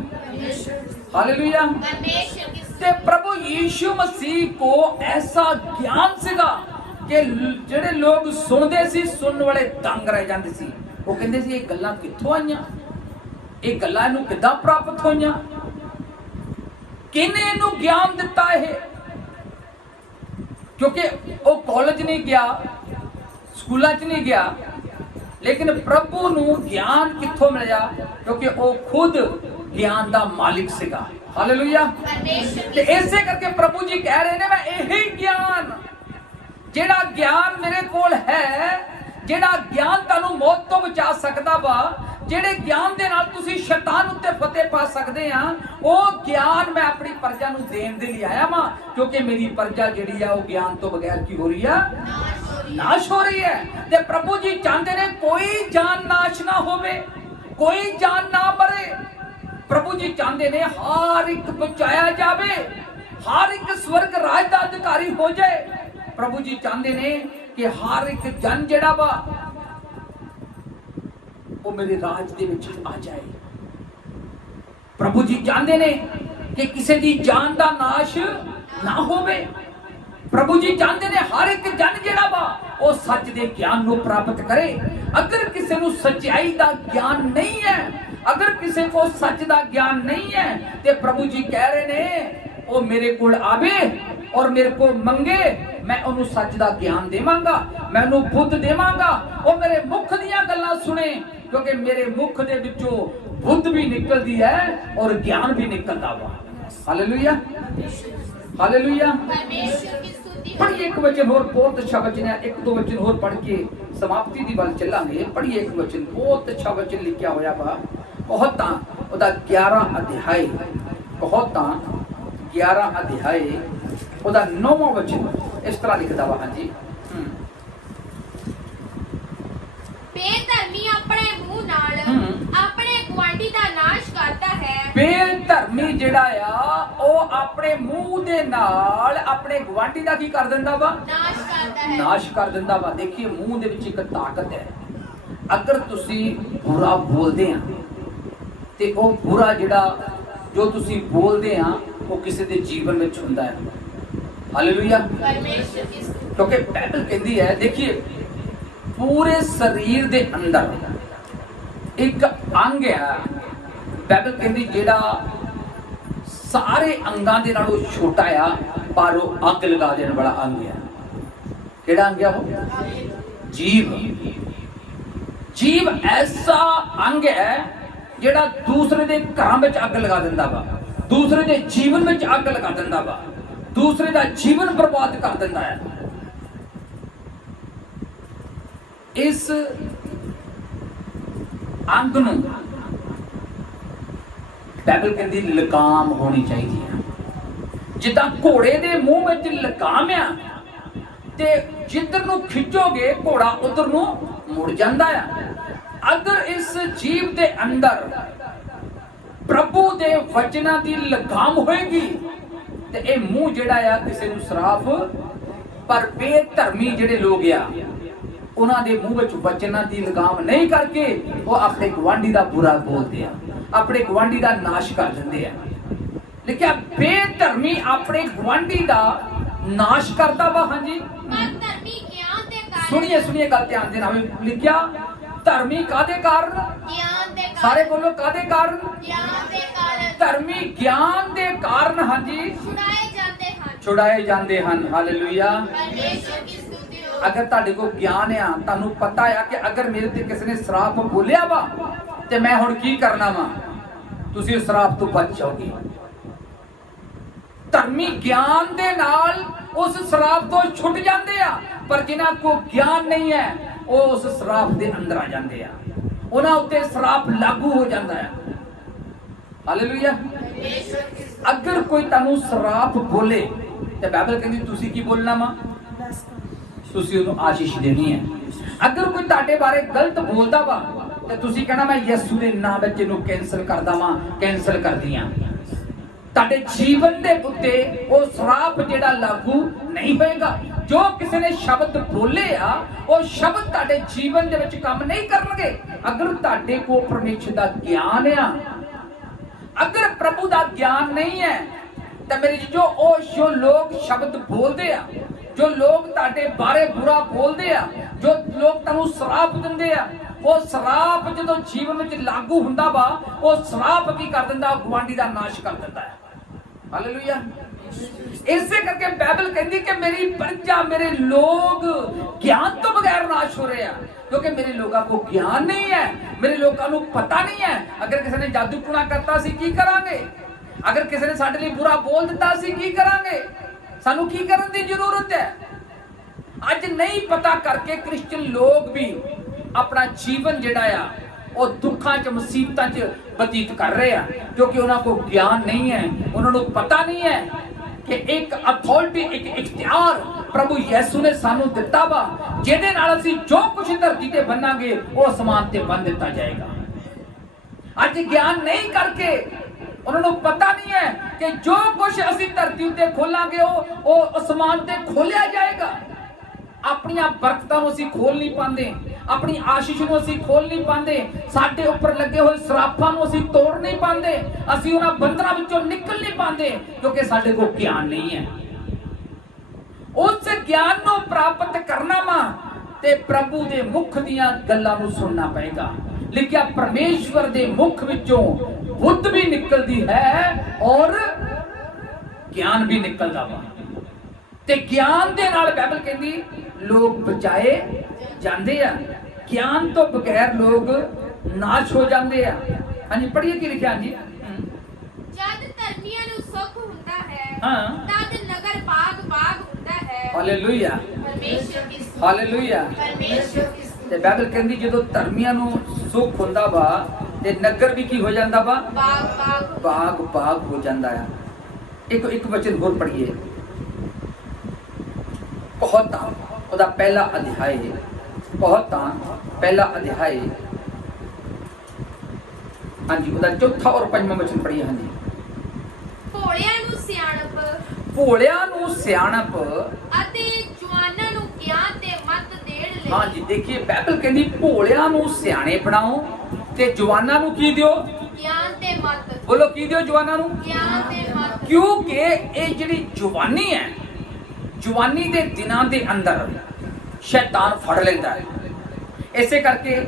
hallelujah. परमेश्वर की ते प्रभु यीशु मसीह को ऐसा ज्ञान सीगा कि ਜਿਹੜੇ ਲੋਕ ਸੁਣਦੇ ਸੀ, ਸੁਣਨ ਵਾਲੇ ਦੰਗ ਰਹਿ ਜਾਂਦੇ ਸੀ। ਉਹ ਕਹਿੰਦੇ ਸੀ ਇਹ ਗੱਲਾਂ ਕਿੱਥੋਂ ਆਈਆਂ? ਇਹ ਗੱਲਾਂ ਇਹਨੂੰ ਕਿੱਦਾਂ ਪ੍ਰਾਪਤ ਹੋਈਆਂ? ਕਿਹਨੇ ਇਹਨੂੰ ਗਿਆਨ ਦਿੱਤਾ ਇਹ? ਕਿਉਂਕਿ ਉਹ ਕਾਲਜ ਨਹੀਂ ਗਿਆ, ਸਕੂਲਾਂ 'ਚ ਨਹੀਂ ਗਿਆ, ਲੇਕਿਨ ਪ੍ਰਭੂ ਨੂੰ ਗਿਆਨ ਕਿੱਥੋਂ ਮਿਲਿਆ? ਕਿਉਂਕਿ ਉਹ ਖੁਦ ਗਿਆਨ ਦਾ ਮਾਲਿਕ ਸੀਗਾ। ਹਾਲੇਲੂਇਆ। परमेश्वर ਤੇ की ਇਸੇ ਕਰਕੇ ਪ੍ਰਭੂ ਜੀ ਕਹਿ ਰਹੇ ਨੇ ਮੈਂ ਇਹੀ ਗਿਆਨ, ਜਿਹੜਾ ਗਿਆਨ ਮੇਰੇ ਕੋਲ ਹੈ, ਜਿਹੜਾ ਗਿਆਨ ਤੁਹਾਨੂੰ ਮੌਤ ਤੋਂ ਬਚਾ ਸਕਦਾ ਵਾ, ਜਿਹੜੇ ਗਿਆਨ ਦੇ ਨਾਲ ਤੁਸੀਂ ਸ਼ੈਤਾਨ ਉੱਤੇ ਫਤਿਹ ਪਾ ਸਕਦੇ ਆ, ਉਹ ਗਿਆਨ ਮੈਂ ਆਪਣੀ ਪ੍ਰਜਾ ਨੂੰ ਦੇਣ ਦੇ ਲਈ ਆਇਆ ਵਾਂ। ਕਿਉਂਕਿ ਮੇਰੀ ਪ੍ਰਜਾ ਜਿਹੜੀ ਆ ਉਹ ਗਿਆਨ ਤੋਂ ਬਗੈਰ ਕੀ ਹੋ ਰਹੀ ਆ? ਨਾਸ਼ ਹੋ ਰਹੀ ਹੈ। ਤੇ ਪ੍ਰਭੂ ਜੀ ਚਾਹੁੰਦੇ ਨੇ ਕੋਈ ਜਾਨ ਨਾਸ਼ ਨਾ ਹੋਵੇ, ਕੋਈ ਜਾਨ ਨਾ ਮਰੇ। ਪ੍ਰਭੂ ਜੀ ਚਾਹੁੰਦੇ ਨੇ ਹਰ ਇੱਕ ਬਚਾਇਆ ਜਾਵੇ, ਹਰ ਇੱਕ ਸਵਰਗ ਰਾਜ ਦਾ ਅਧਿਕਾਰੀ ਹੋ ਜਾਏ। ਪ੍ਰਭੂ ਜੀ ਚਾਹੁੰਦੇ ਨੇ ਕਿ ਹਰ ਇੱਕ ਜਨ ਜਿਹੜਾ ਵਾ ਉਹ ਮੇਰੇ ਰਾਜ ਦੇ ਵਿੱਚ ਆ ਜਾਏ। ਪ੍ਰਭੂ ਜੀ ਚਾਹੁੰਦੇ ਨੇ ਕਿ ਕਿਸੇ ਦੀ ਜਾਨ ਦਾ ਨਾਸ਼ ਨਾ ਹੋਵੇ। ਪ੍ਰਭੂ ਜੀ ਚਾਹੁੰਦੇ ਨੇ ਹਰ ਇੱਕ ਜਨ ਜਿਹੜਾ ਵਾ ਉਹ ਸੱਚ ਦੇ ਗਿਆਨ ਨੂੰ ਪ੍ਰਾਪਤ ਕਰੇ। ਅਗਰ ਕਿਸੇ ਨੂੰ ਸੱਚਾਈ ਦਾ ਗਿਆਨ ਨਹੀਂ ਹੈ, ਅਗਰ ਕਿਸੇ ਕੋ ਸੱਚ ਦਾ ਗਿਆਨ ਨਹੀਂ ਹੈ, ਤੇ ਪ੍ਰਭੂ ਜੀ ਕਹਿ ਰਹੇ ਨੇ ਉਹ ਮੇਰੇ ਕੋਲ ਆਵੇ ਔਰ ਮੇਰੇ ਕੋਲ ਮੰਗੇ, ਮੈਂ ਉਹਨੂੰ ਸੱਚ ਦਾ ਗਿਆਨ ਦੇਵਾਂਗਾ, ਮੈਂ ਉਹਨੂੰ ਬੁੱਧ ਦੇਵਾਂਗਾ। ਉਹ ਮੇਰੇ ਮੁਖ ਦੀਆਂ ਗੱਲਾਂ ਸੁਣੇ, ਕਿਉਂਕਿ ਮੇਰੇ ਮੁਖ ਦੇ ਵਿੱਚੋਂ ਬੁੱਧ ਵੀ ਨਿਕਲਦੀ ਹੈ ਔਰ ਗਿਆਨ ਵੀ ਨਿਕਲਦਾ ਵਾ। Hallelujah, hallelujah. परमेश्वर की स्तुति ਹੁੰਦੀ ਪੜ੍ਹੀਏ ਇੱਕ ਵਚਨ ਹੋਰ, ਬਹੁਤ ਅੱਛਾ ਵਚਨ ਹੈ। ਇੱਕ ਦੋ ਵਚਨ ਹੋਰ ਪੜ੍ਹ ਕੇ ਸਮਾਪਤੀ ਦੀ ਵੱਲ ਚੱਲਾਂਗੇ। ਪੜ੍ਹੀਏ ਇੱਕ ਵਚਨ, ਬਹੁਤ ਅੱਛਾ ਵਚਨ ਲਿਖਿਆ ਹੋਇਆ ਵਾ ਕਹੋਤਾਂ ਉਹਦਾ 11 ਅਧਿਆਏ, ਕਹੋਤਾਂ 11 ਅਧਿਆਏ ਉਹਦਾ 9ਵਾਂ ਵਚਨ ਇਸ ਤਰ੍ਹਾਂ ਲਿਖਦਾ ਵਾ। ਹਾਂਜੀ, ਬੇਧਰਮੀ ਆਪਣੇ ਮੂੰਹ ਨਾਲ ਆਪਣੇ ਗੁਆਂਢੀ ਦਾ ਨਾਸ਼ ਕਰਦਾ ਹੈ। ਬੇਧਰਮੀ ਜਿਹੜਾ ਆ ਉਹ ਆਪਣੇ ਮੂੰਹ ਦੇ ਨਾਲ ਆਪਣੇ ਗੁਆਂਢੀ ਦਾ ਕੀ ਕਰ ਦਿੰਦਾ ਵਾ? ਨਾਸ਼ ਕਰਦਾ ਹੈ। ਨਾਸ਼ ਕਰ ਦਿੰਦਾ ਵਾ। ਦੇਖੀਏ, ਮੂੰਹ ਦੇ ਵਿੱਚ ਇੱਕ ਤਾਕਤ ਹੈ। ਅਗਰ ਤੁਸੀਂ ਬੁਰਾ ਬੋਲਦੇ ਆ ਤੇ ਉਹ ਬੁਰਾ ਜਿਹੜਾ ਜੋ ਤੁਸੀਂ ਬੋਲਦੇ ਆ ਉਹ ਕਿਸੇ ਦੇ ਜੀਵਨ ਵਿੱਚ ਹੁੰਦਾ ਹੈ। ਹਾਲੇਲੂਇਆ। ਪਰਮੇਸ਼ਰ ਦੀ ਕਿਉਂਕਿ ਬਾਈਬਲ ਕਹਿੰਦੀ ਹੈ, ਦੇਖੀਏ, ਪੂਰੇ ਸਰੀਰ ਦੇ ਅੰਦਰ ਇੱਕ ਅੰਗ ਹੈ, ਬਾਈਬਲ ਕਹਿੰਦੀ ਜਿਹੜਾ ਸਾਰੇ ਅੰਗਾਂ ਦੇ ਨਾਲੋਂ ਛੋਟਾ ਆ ਪਰ ਉਹ ਅੱਗ ਲਗਾ ਦੇਣ ਵਾਲਾ ਅੰਗ ਹੈ। ਕਿਹੜਾ ਅੰਗ ਆ ਉਹ? ਜੀਭ। ਜੀਭ ਐਸਾ ਅੰਗ ਹੈ ਜਿਹੜਾ ਦੂਸਰੇ ਦੇ ਘਰਾਂ ਵਿੱਚ ਅੱਗ ਲਗਾ ਦਿੰਦਾ ਵਾ, ਦੂਸਰੇ ਦੇ ਜੀਵਨ ਵਿੱਚ ਅੱਗ ਲਗਾ ਦਿੰਦਾ ਵਾ, ਦੂਸਰੇ ਦਾ ਜੀਵਨ ਬਰਬਾਦ ਕਰ ਦਿੰਦਾ ਹੈ। ਇਸ ਅੰਗ ਨੂੰ ਬਾਈਬਲ ਕਹਿੰਦੀ ਲਗਾਮ ਹੋਣੀ ਚਾਹੀਦੀ ਹੈ। ਜਿੱਦਾਂ ਘੋੜੇ ਦੇ ਮੂੰਹ ਵਿੱਚ ਲਗਾਮ ਆ ਤੇ ਜਿੱਧਰ ਨੂੰ ਖਿੱਚੋਗੇ ਘੋੜਾ ਉਧਰ ਨੂੰ ਮੁੜ ਜਾਂਦਾ ਆ। ਅਗਰ ਇਸ ਜੀਵ ਦੇ ਅੰਦਰ ਪ੍ਰਭੂ ਦੇ ਵਚਨਾਂ ਦੀ ਲਗਾਮ ਹੋਏਗੀ ਤੇ ਇਹ ਮੂੰਹ ਜਿਹੜਾ ਆ ਕਿਸੇ ਨੂੰ ਸ਼ਰਾਪ, ਪਰ ਬੇਧਰਮੀ ਜਿਹੜੇ ਲੋਕ ਆ ਉਹਨਾਂ ਦੇ ਮੂੰਹ ਵਿੱਚ ਵਚਨਾਂ ਦੀ ਲਗਾਮ ਨਹੀਂ ਕਰਕੇ ਉਹ ਆਪਣੇ ਗੁਆਂਢੀ ਦਾ ਬੁਰਾ ਬੋਲਦੇ ਆ, ਆਪਣੇ ਗੁਆਂਢੀ ਦਾ ਨਾਸ਼ ਕਰ ਦਿੰਦੇ ਆ। ਲਿਖਿਆ ਬੇਧਰਮੀ ਆਪਣੇ ਗੁਆਂਢੀ ਦਾ ਨਾਸ਼ ਕਰਦਾ ਵਾ। ਹਾਂਜੀ, ਧਰਮੀ ਗਿਆਨ ਦੇ ਕਾਰਨ। ਸੁਣੀਏ ਗੱਲ ਧਿਆਨ ਦੇ ਨਾਲ। ਲਿਖਿਆ ਧਰਮੀ ਕਾਦੇ ਕਾਰਨ? ਗਿਆਨ ਦੇ ਕਾਰਨ। ਸਾਰੇ ਬੋਲੋ, ਕਾਦੇ ਕਾਰਨ? ਗਿਆਨ ਦੇ ਕਾਰਨ। ਧਰਮੀ ਗਿਆਨ ਦੇ ਕਾਰਨ। ਹਾਂਜੀ, ਛੁਡਾਏ ਜਾਂਦੇ ਹਨ। ਛੁਡਾਏ ਜਾਂਦੇ ਹਨ। ਹਾਲੇਲੂਇਆ। ਪਰਮੇਸ਼ਰ ਦੀ ਸਤੁਤੀ ਹੋ। ਅਗਰ ਤੁਹਾਡੇ ਕੋਲ ਗਿਆਨ ਆ, ਤੁਹਾਨੂੰ ਪਤਾ ਆ ਕਿ ਅਗਰ ਮੇਰੇ ਤੇ ਕਿਸੇ ਨੇ ਸ਼ਰਾਪ ਬੋਲਿਆ ਵਾ ਤੇ ਮੈਂ ਹੁਣ ਕੀ ਕਰਨਾ ਵਾ, ਤੁਸੀਂ ਉਸ ਸ਼ਰਾਪ ਤੋਂ ਬਚ ਜਾਓਗੇ। ਧਰਮੀ ਗਿਆਨ ਦੇ ਨਾਲ ਉਸ ਸ਼ਰਾਪ ਤੋਂ ਛੁੱਟ ਜਾਂਦੇ ਆ, ਪਰ ਜਿਨ੍ਹਾਂ ਕੋਲ ਗਿਆਨ ਨਹੀਂ ਹੈ ਉਹ ਉਸ ਸ਼ਰਾਪ ਦੇ ਅੰਦਰ ਆ ਜਾਂਦੇ ਆ, ਉਹਨਾਂ ਉੱਤੇ ਸ਼ਰਾਪ ਲਾਗੂ ਹੋ ਜਾਂਦਾ ਹੈ। ਹਾਲੇਲੂਇਆ। ਅਗਰ ਕੋਈ ਤੁਹਾਨੂੰ ਸ਼ਰਾਪ ਬੋਲੇ ਤੇ ਬਾਈਬਲ ਕਹਿੰਦੀ ਤੁਸੀਂ ਕੀ ਬੋਲਣਾ ਵਾ? ਤੁਸੀਂ ਉਹਨੂੰ ਆਸ਼ੀਸ਼ ਦੇਣੀ ਹੈ। ਅਗਰ ਕੋਈ ਤੁਹਾਡੇ ਬਾਰੇ ਗਲਤ ਬੋਲਦਾ ਵਾ ਤੇ ਤੁਸੀਂ ਕਹਿਣਾ ਮੈਂ ਯਿਸੂ ਦੇ ਨਾਮ ਵਿੱਚ ਇਹਨੂੰ ਕੈਂਸਲ ਕਰਦਾ ਵਾਂ, ਕੈਂਸਲ ਕਰਦੀ ਆਂ। ਤੁਹਾਡੇ ਜੀਵਨ ਦੇ ਉੱਤੇ ਉਹ ਸ਼ਰਾਪ ਜਿਹੜਾ ਲਾਗੂ ਨਹੀਂ ਹੋਏਗਾ। ਜੋ ਕਿਸੇ ਨੇ ਸ਼ਬਦ ਬੋਲੇ ਆ ਉਹ ਸ਼ਬਦ ਤੁਹਾਡੇ ਜੀਵਨ ਦੇ ਵਿੱਚ ਕੰਮ ਨਹੀਂ ਕਰਨਗੇ। ਅਗਰ ਤੁਹਾਡੇ ਕੋਲ ਪਰਮੇਸ਼ਰ ਦਾ ਗਿਆਨ ਆ, ਅਗਰ ਪ੍ਰਭੂ ਦਾ ਗਿਆਨ ਨਹੀਂ ਹੈ ਤਾਂ ਮੇਰੇ ਜੋ ਲੋਕ ਸ਼ਬਦ ਬੋਲਦੇ ਆ, ਜੋ ਲੋਕ ਤੁਹਾਡੇ ਬਾਰੇ ਬੁਰਾ ਬੋਲਦੇ ਆ, ਜੋ ਲੋਕ ਤੁਹਾਨੂੰ ਸ਼ਰਾਪ ਦਿੰਦੇ ਆ, ਉਹ ਸ਼ਰਾਪ ਜਦੋਂ ਜੀਵਨ ਵਿੱਚ ਲਾਗੂ ਹੁੰਦਾ ਵਾ ਉਹ ਸ਼ਰਾਪ ਕੀ ਕਰ ਦਿੰਦਾ? ਗੁਆਂਢੀ ਦਾ ਨਾਸ਼ ਕਰ ਦਿੰਦਾ ਹੈ। ਹਾਲੇਲੂਇਆ। ਇਸੇ ਕਰਕੇ ਬਾਈਬਲ ਕਹਿੰਦੀ ਕਿ ਮੇਰੀ ਪ੍ਰਜਾ, ਮੇਰੇ ਲੋਕ ਗਿਆਨ ਤੋਂ ਬਗੈਰ ਨਾਸ਼ ਹੋ ਰਹੇ ਆ, ਕਿਉਂਕਿ ਮੇਰੇ ਲੋਕਾਂ ਕੋਲ ਗਿਆਨ ਨਹੀਂ ਹੈ, ਮੇਰੇ ਲੋਕਾਂ ਨੂੰ ਪਤਾ ਨਹੀਂ ਹੈ। ਅਗਰ ਕਿਸੇ ਨੇ ਜਾਦੂ ਟੂਣਾ ਕਰਤਾ ਸੀ ਕੀ ਕਰਾਂਗੇ? ਅਗਰ ਕਿਸੇ ਨੇ ਸਾਡੇ ਲਈ ਬੁਰਾ ਬੋਲ ਦਿੱਤਾ ਸੀ ਕੀ ਕਰਾਂਗੇ? ਸਾਨੂੰ ਕੀ ਕਰਨ ਦੀ ਜ਼ਰੂਰਤ ਹੈ? ਅੱਜ ਨਹੀਂ ਪਤਾ ਕਰਕੇ ਕ੍ਰਿਸਚੀਅਨ ਲੋਕ ਵੀ ਆਪਣਾ ਜੀਵਨ ਜਿਹੜਾ ਆ ਉਹ ਦੁੱਖਾਂ 'ਚ, ਮੁਸੀਬਤਾਂ 'ਚ ਬਤੀਤ ਕਰ ਰਹੇ ਆ, ਕਿਉਂਕਿ ਉਹਨਾਂ ਕੋਲ ਗਿਆਨ ਨਹੀਂ ਹੈ। ਉਹਨਾਂ ਨੂੰ ਪਤਾ ਨਹੀਂ ਹੈ ਕਿ ਇੱਕ ਅਥਾਰਟੀ, ਇੱਕ ਇਖਤਿਆਰ ਪ੍ਰਭੂ ਯਿਸੂ ਨੇ ਸਾਨੂੰ ਦਿੱਤਾ ਵਾ, ਜਿਹਦੇ ਨਾਲ ਅਸੀਂ ਜੋ ਕੁਝ ਧਰਤੀ ਤੇ ਬੰਨਾਂਗੇ ਉਹ ਅਸਮਾਨ ਤੇ ਬੰਨ ਦਿੱਤਾ ਜਾਏਗਾ। ਅੱਜ ਗਿਆਨ ਨਹੀਂ ਕਰਕੇ ਉਹਨਾਂ ਨੂੰ ਪਤਾ ਨਹੀਂ ਹੈ ਕਿ ਜੋ ਕੁਝ ਅਸੀਂ ਧਰਤੀ ਉੱਤੇ ਖੋਲਾਂਗੇ ਉਹ ਅਸਮਾਨ ਤੇ ਖੋਲਿਆ ਜਾਏਗਾ। ਆਪਣੀਆਂ ਬਰਕਤਾਂ ਨੂੰ ਅਸੀਂ ਖੋਲ ਨਹੀਂ ਪਾਉਂਦੇ, ਆਪਣੀ ਆਸ਼ੀਸ਼ ਨੂੰ ਅਸੀਂ ਖੋਲ ਨਹੀਂ ਪਾਉਂਦੇ, ਸਾਡੇ ਉੱਪਰ ਲੱਗੇ ਹੋਏ ਸਰਾਪਾਂ ਨੂੰ ਅਸੀਂ ਤੋੜ ਨਹੀਂ ਪਾਉਂਦੇ, ਅਸੀਂ ਉਹਨਾਂ ਬੰਧਨਾਂ ਵਿੱਚੋਂ ਨਿਕਲ ਨਹੀਂ ਪਾਉਂਦੇ, ਕਿਉਂਕਿ ਸਾਡੇ ਕੋਲ ਗਿਆਨ ਨਹੀਂ ਹੈ। ਉਸ ਗਿਆਨ ਨੂੰ ਪ੍ਰਾਪਤ ਕਰਨਾ ਵਾ ਤੇ ਪ੍ਰਭੂ ਦੇ ਮੁਖ ਦੀਆਂ ਗੱਲਾਂ ਨੂੰ ਸੁਣਨਾ ਪਏਗਾ। ਲਿਖਿਆ ਪਰਮੇਸ਼ਵਰ ਦੇ ਮੁਖ ਵਿੱਚੋਂ ਬੁੱਧ ਵੀ ਨਿਕਲਦੀ ਹੈ ਔਰ ਗਿਆਨ ਵੀ ਨਿਕਲਦਾ ਵਾ, ਤੇ ਗਿਆਨ ਦੇ ਨਾਲ ਬਾਈਬਲ ਕਹਿੰਦੀ ਲੋਕ ਬਚਾਏ ਜਾਂਦੇ ਆ। ਗਿਆਨ ਤੋਂ ਬਗੈਰ ਲੋਕ ਨਾਸ਼ ਹੋ ਜਾਂਦੇ ਆ। ਹਾਂਜੀ, ਪੜ੍ਹੀਏ ਕੀ ਲਿਖਿਆ ਜੀ। ਜਦ ਧਰਮੀਆਂ ਨੂੰ ਸੁੱਖ ਹੁੰਦਾ ਹੈ ਹਾਂ, ਤਦ ਨਗਰ ਬਾਗ ਹੁੰਦਾ ਹੈ। ਹਾਲੇਲੂਇਆ, ਪਰਮੇਸ਼ਰ ਦੀ ਸਤੁਤੀ। ਹਾਲੇਲੂਇਆ। ਪਰਮੇਸ਼ਰ ਦੀ ਸਤੁਤੀ। ਤੇ ਬਾਈਬਲ ਕਹਿੰਦੀ ਜਦੋਂ ਧਰਮੀਆਂ ਨੂੰ ਸੁੱਖ ਹੁੰਦਾ ਵਾ ਤੇ ਨਗਰ ਵੀ ਕੀ ਹੋ ਜਾਂਦਾ ਵਾ? ਬਾਗ ਬਾਗ ਹੋ ਜਾਂਦਾ ਆ। ਇੱਕ ਵਚਨ ਹੋਰ ਪੜ੍ਹੀਏ, ਕਹੋਤਾਂ ਉਹਦਾ ਪਹਿਲਾ ਅਧਿਆਇ, ਕਹੋਤਾਂ ਪਹਿਲਾ ਅਧਿਆਇ, ਹਾਂਜੀ ਉਹਦਾ ਚੌਥਾ ਔਰ ਪੰਜਵਾਂ ਵਚਨ ਪੜ੍ਹੀਏ। ਹਾਂਜੀ, ਭੋਲਿਆਂ ਨੂੰ ਸਿਆਣਪ, ਭੋਲਿਆਂ ਨੂੰ ਸਿਆਣਪ ਅਤੇ ਜਵਾਨਾਂ ਨੂੰ ਗਿਆਨ ਤੇ ਮੱਤ ਦੇਣ ਲਈ। ਹਾਂਜੀ ਦੇਖੀਏ ਬਾਈਬਲ ਕਹਿੰਦੀ ਭੋਲਿਆਂ ਨੂੰ ਸਿਆਣੇ ਬਣਾਓ ਤੇ ਜਵਾਨਾਂ ਨੂੰ ਕੀ ਦਿਓ? ਗਿਆਨ ਤੇ ਮੱਤ। ਬੋਲੋ ਕੀ ਦਿਓ ਜਵਾਨਾਂ ਨੂੰ? ਗਿਆਨ ਤੇ ਮੱਤ। ਕਿਉਂਕਿ ਇਹ ਜਿਹੜੀ ਜਵਾਨੀ ਹੈ, ਜਵਾਨੀ ਦੇ ਦਿਨਾਂ ਦੇ ਅੰਦਰ ਸ਼ੈਤਾਨ ਫੜ ਲੈਂਦਾ ਹੈ। ਇਸੇ ਕਰਕੇ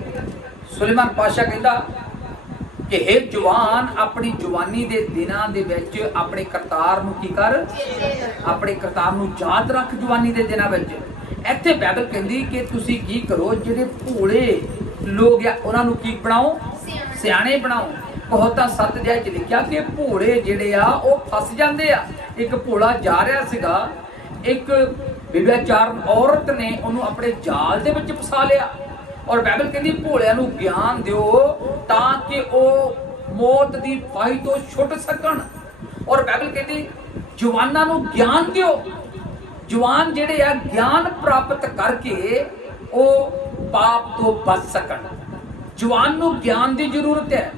ਸੁਲੇਮਾਨ ਪਾਤਸ਼ਾਹ ਕਹਿੰਦਾ ਕਿ हे ਜਵਾਨ, ਆਪਣੀ ਜਵਾਨੀ ਦੇ ਦਿਨਾਂ ਦੇ ਵਿੱਚ ਆਪਣੇ ਕਰਤਾਰ ਨੂੰ ਕੀ ਕਰ? ਆਪਣੇ ਕਰਤਾਰ ਨੂੰ ਯਾਦ ਰੱਖ ਜਵਾਨੀ ਦੇ ਦਿਨਾਂ ਵਿੱਚ। ਇੱਥੇ ਬਾਈਬਲ ਕਹਿੰਦੀ ਕਿ ਤੁਸੀਂ ਕੀ ਕਰੋ, ਜਿਹੜੇ ਭੋਲੇ ਲੋਕ ਆ ਉਹਨਾਂ ਨੂੰ ਕੀ ਬਣਾਓ? ਸਿਆਣੇ ਬਣਾਓ। ਕਹੋਤਾਂ 7 ਅਧਿਆਇ 'ਚ ਲਿਖਿਆ ਕਿ ਭੋਲੇ ਜਿਹੜੇ ਆ ਉਹ ਫਸ ਜਾਂਦੇ ਆ। ਇੱਕ ਭੋਲਾ ਜਾ ਰਿਹਾ ਸੀਗਾ, ਇੱਕ ਵਿਵਿਆਚਾਰਨ ਔਰਤ ਨੇ ਉਹਨੂੰ ਆਪਣੇ ਜਾਲ ਦੇ ਵਿੱਚ ਫਸਾ ਲਿਆ। ਔਰ ਬਾਈਬਲ ਕਹਿੰਦੀ ਭੋਲਿਆਂ ਨੂੰ ਗਿਆਨ ਦਿਓ ਤਾਂ ਕਿ ਉਹ ਮੌਤ ਦੀ ਫਾਹੀ ਤੋਂ ਛੁੱਟ ਸਕਣ। ਔਰ ਬਾਈਬਲ ਕਹਿੰਦੀ ਜਵਾਨਾਂ ਨੂੰ ਗਿਆਨ ਦਿਓ। ਜਵਾਨ ਜਿਹੜੇ ਆ ਗਿਆਨ ਪ੍ਰਾਪਤ ਕਰਕੇ ਉਹ ਪਾਪ ਤੋਂ ਬਚ ਸਕਣ। ਜਵਾਨ ਨੂੰ ਗਿਆਨ ਦੀ ਜ਼ਰੂਰਤ ਹੈ।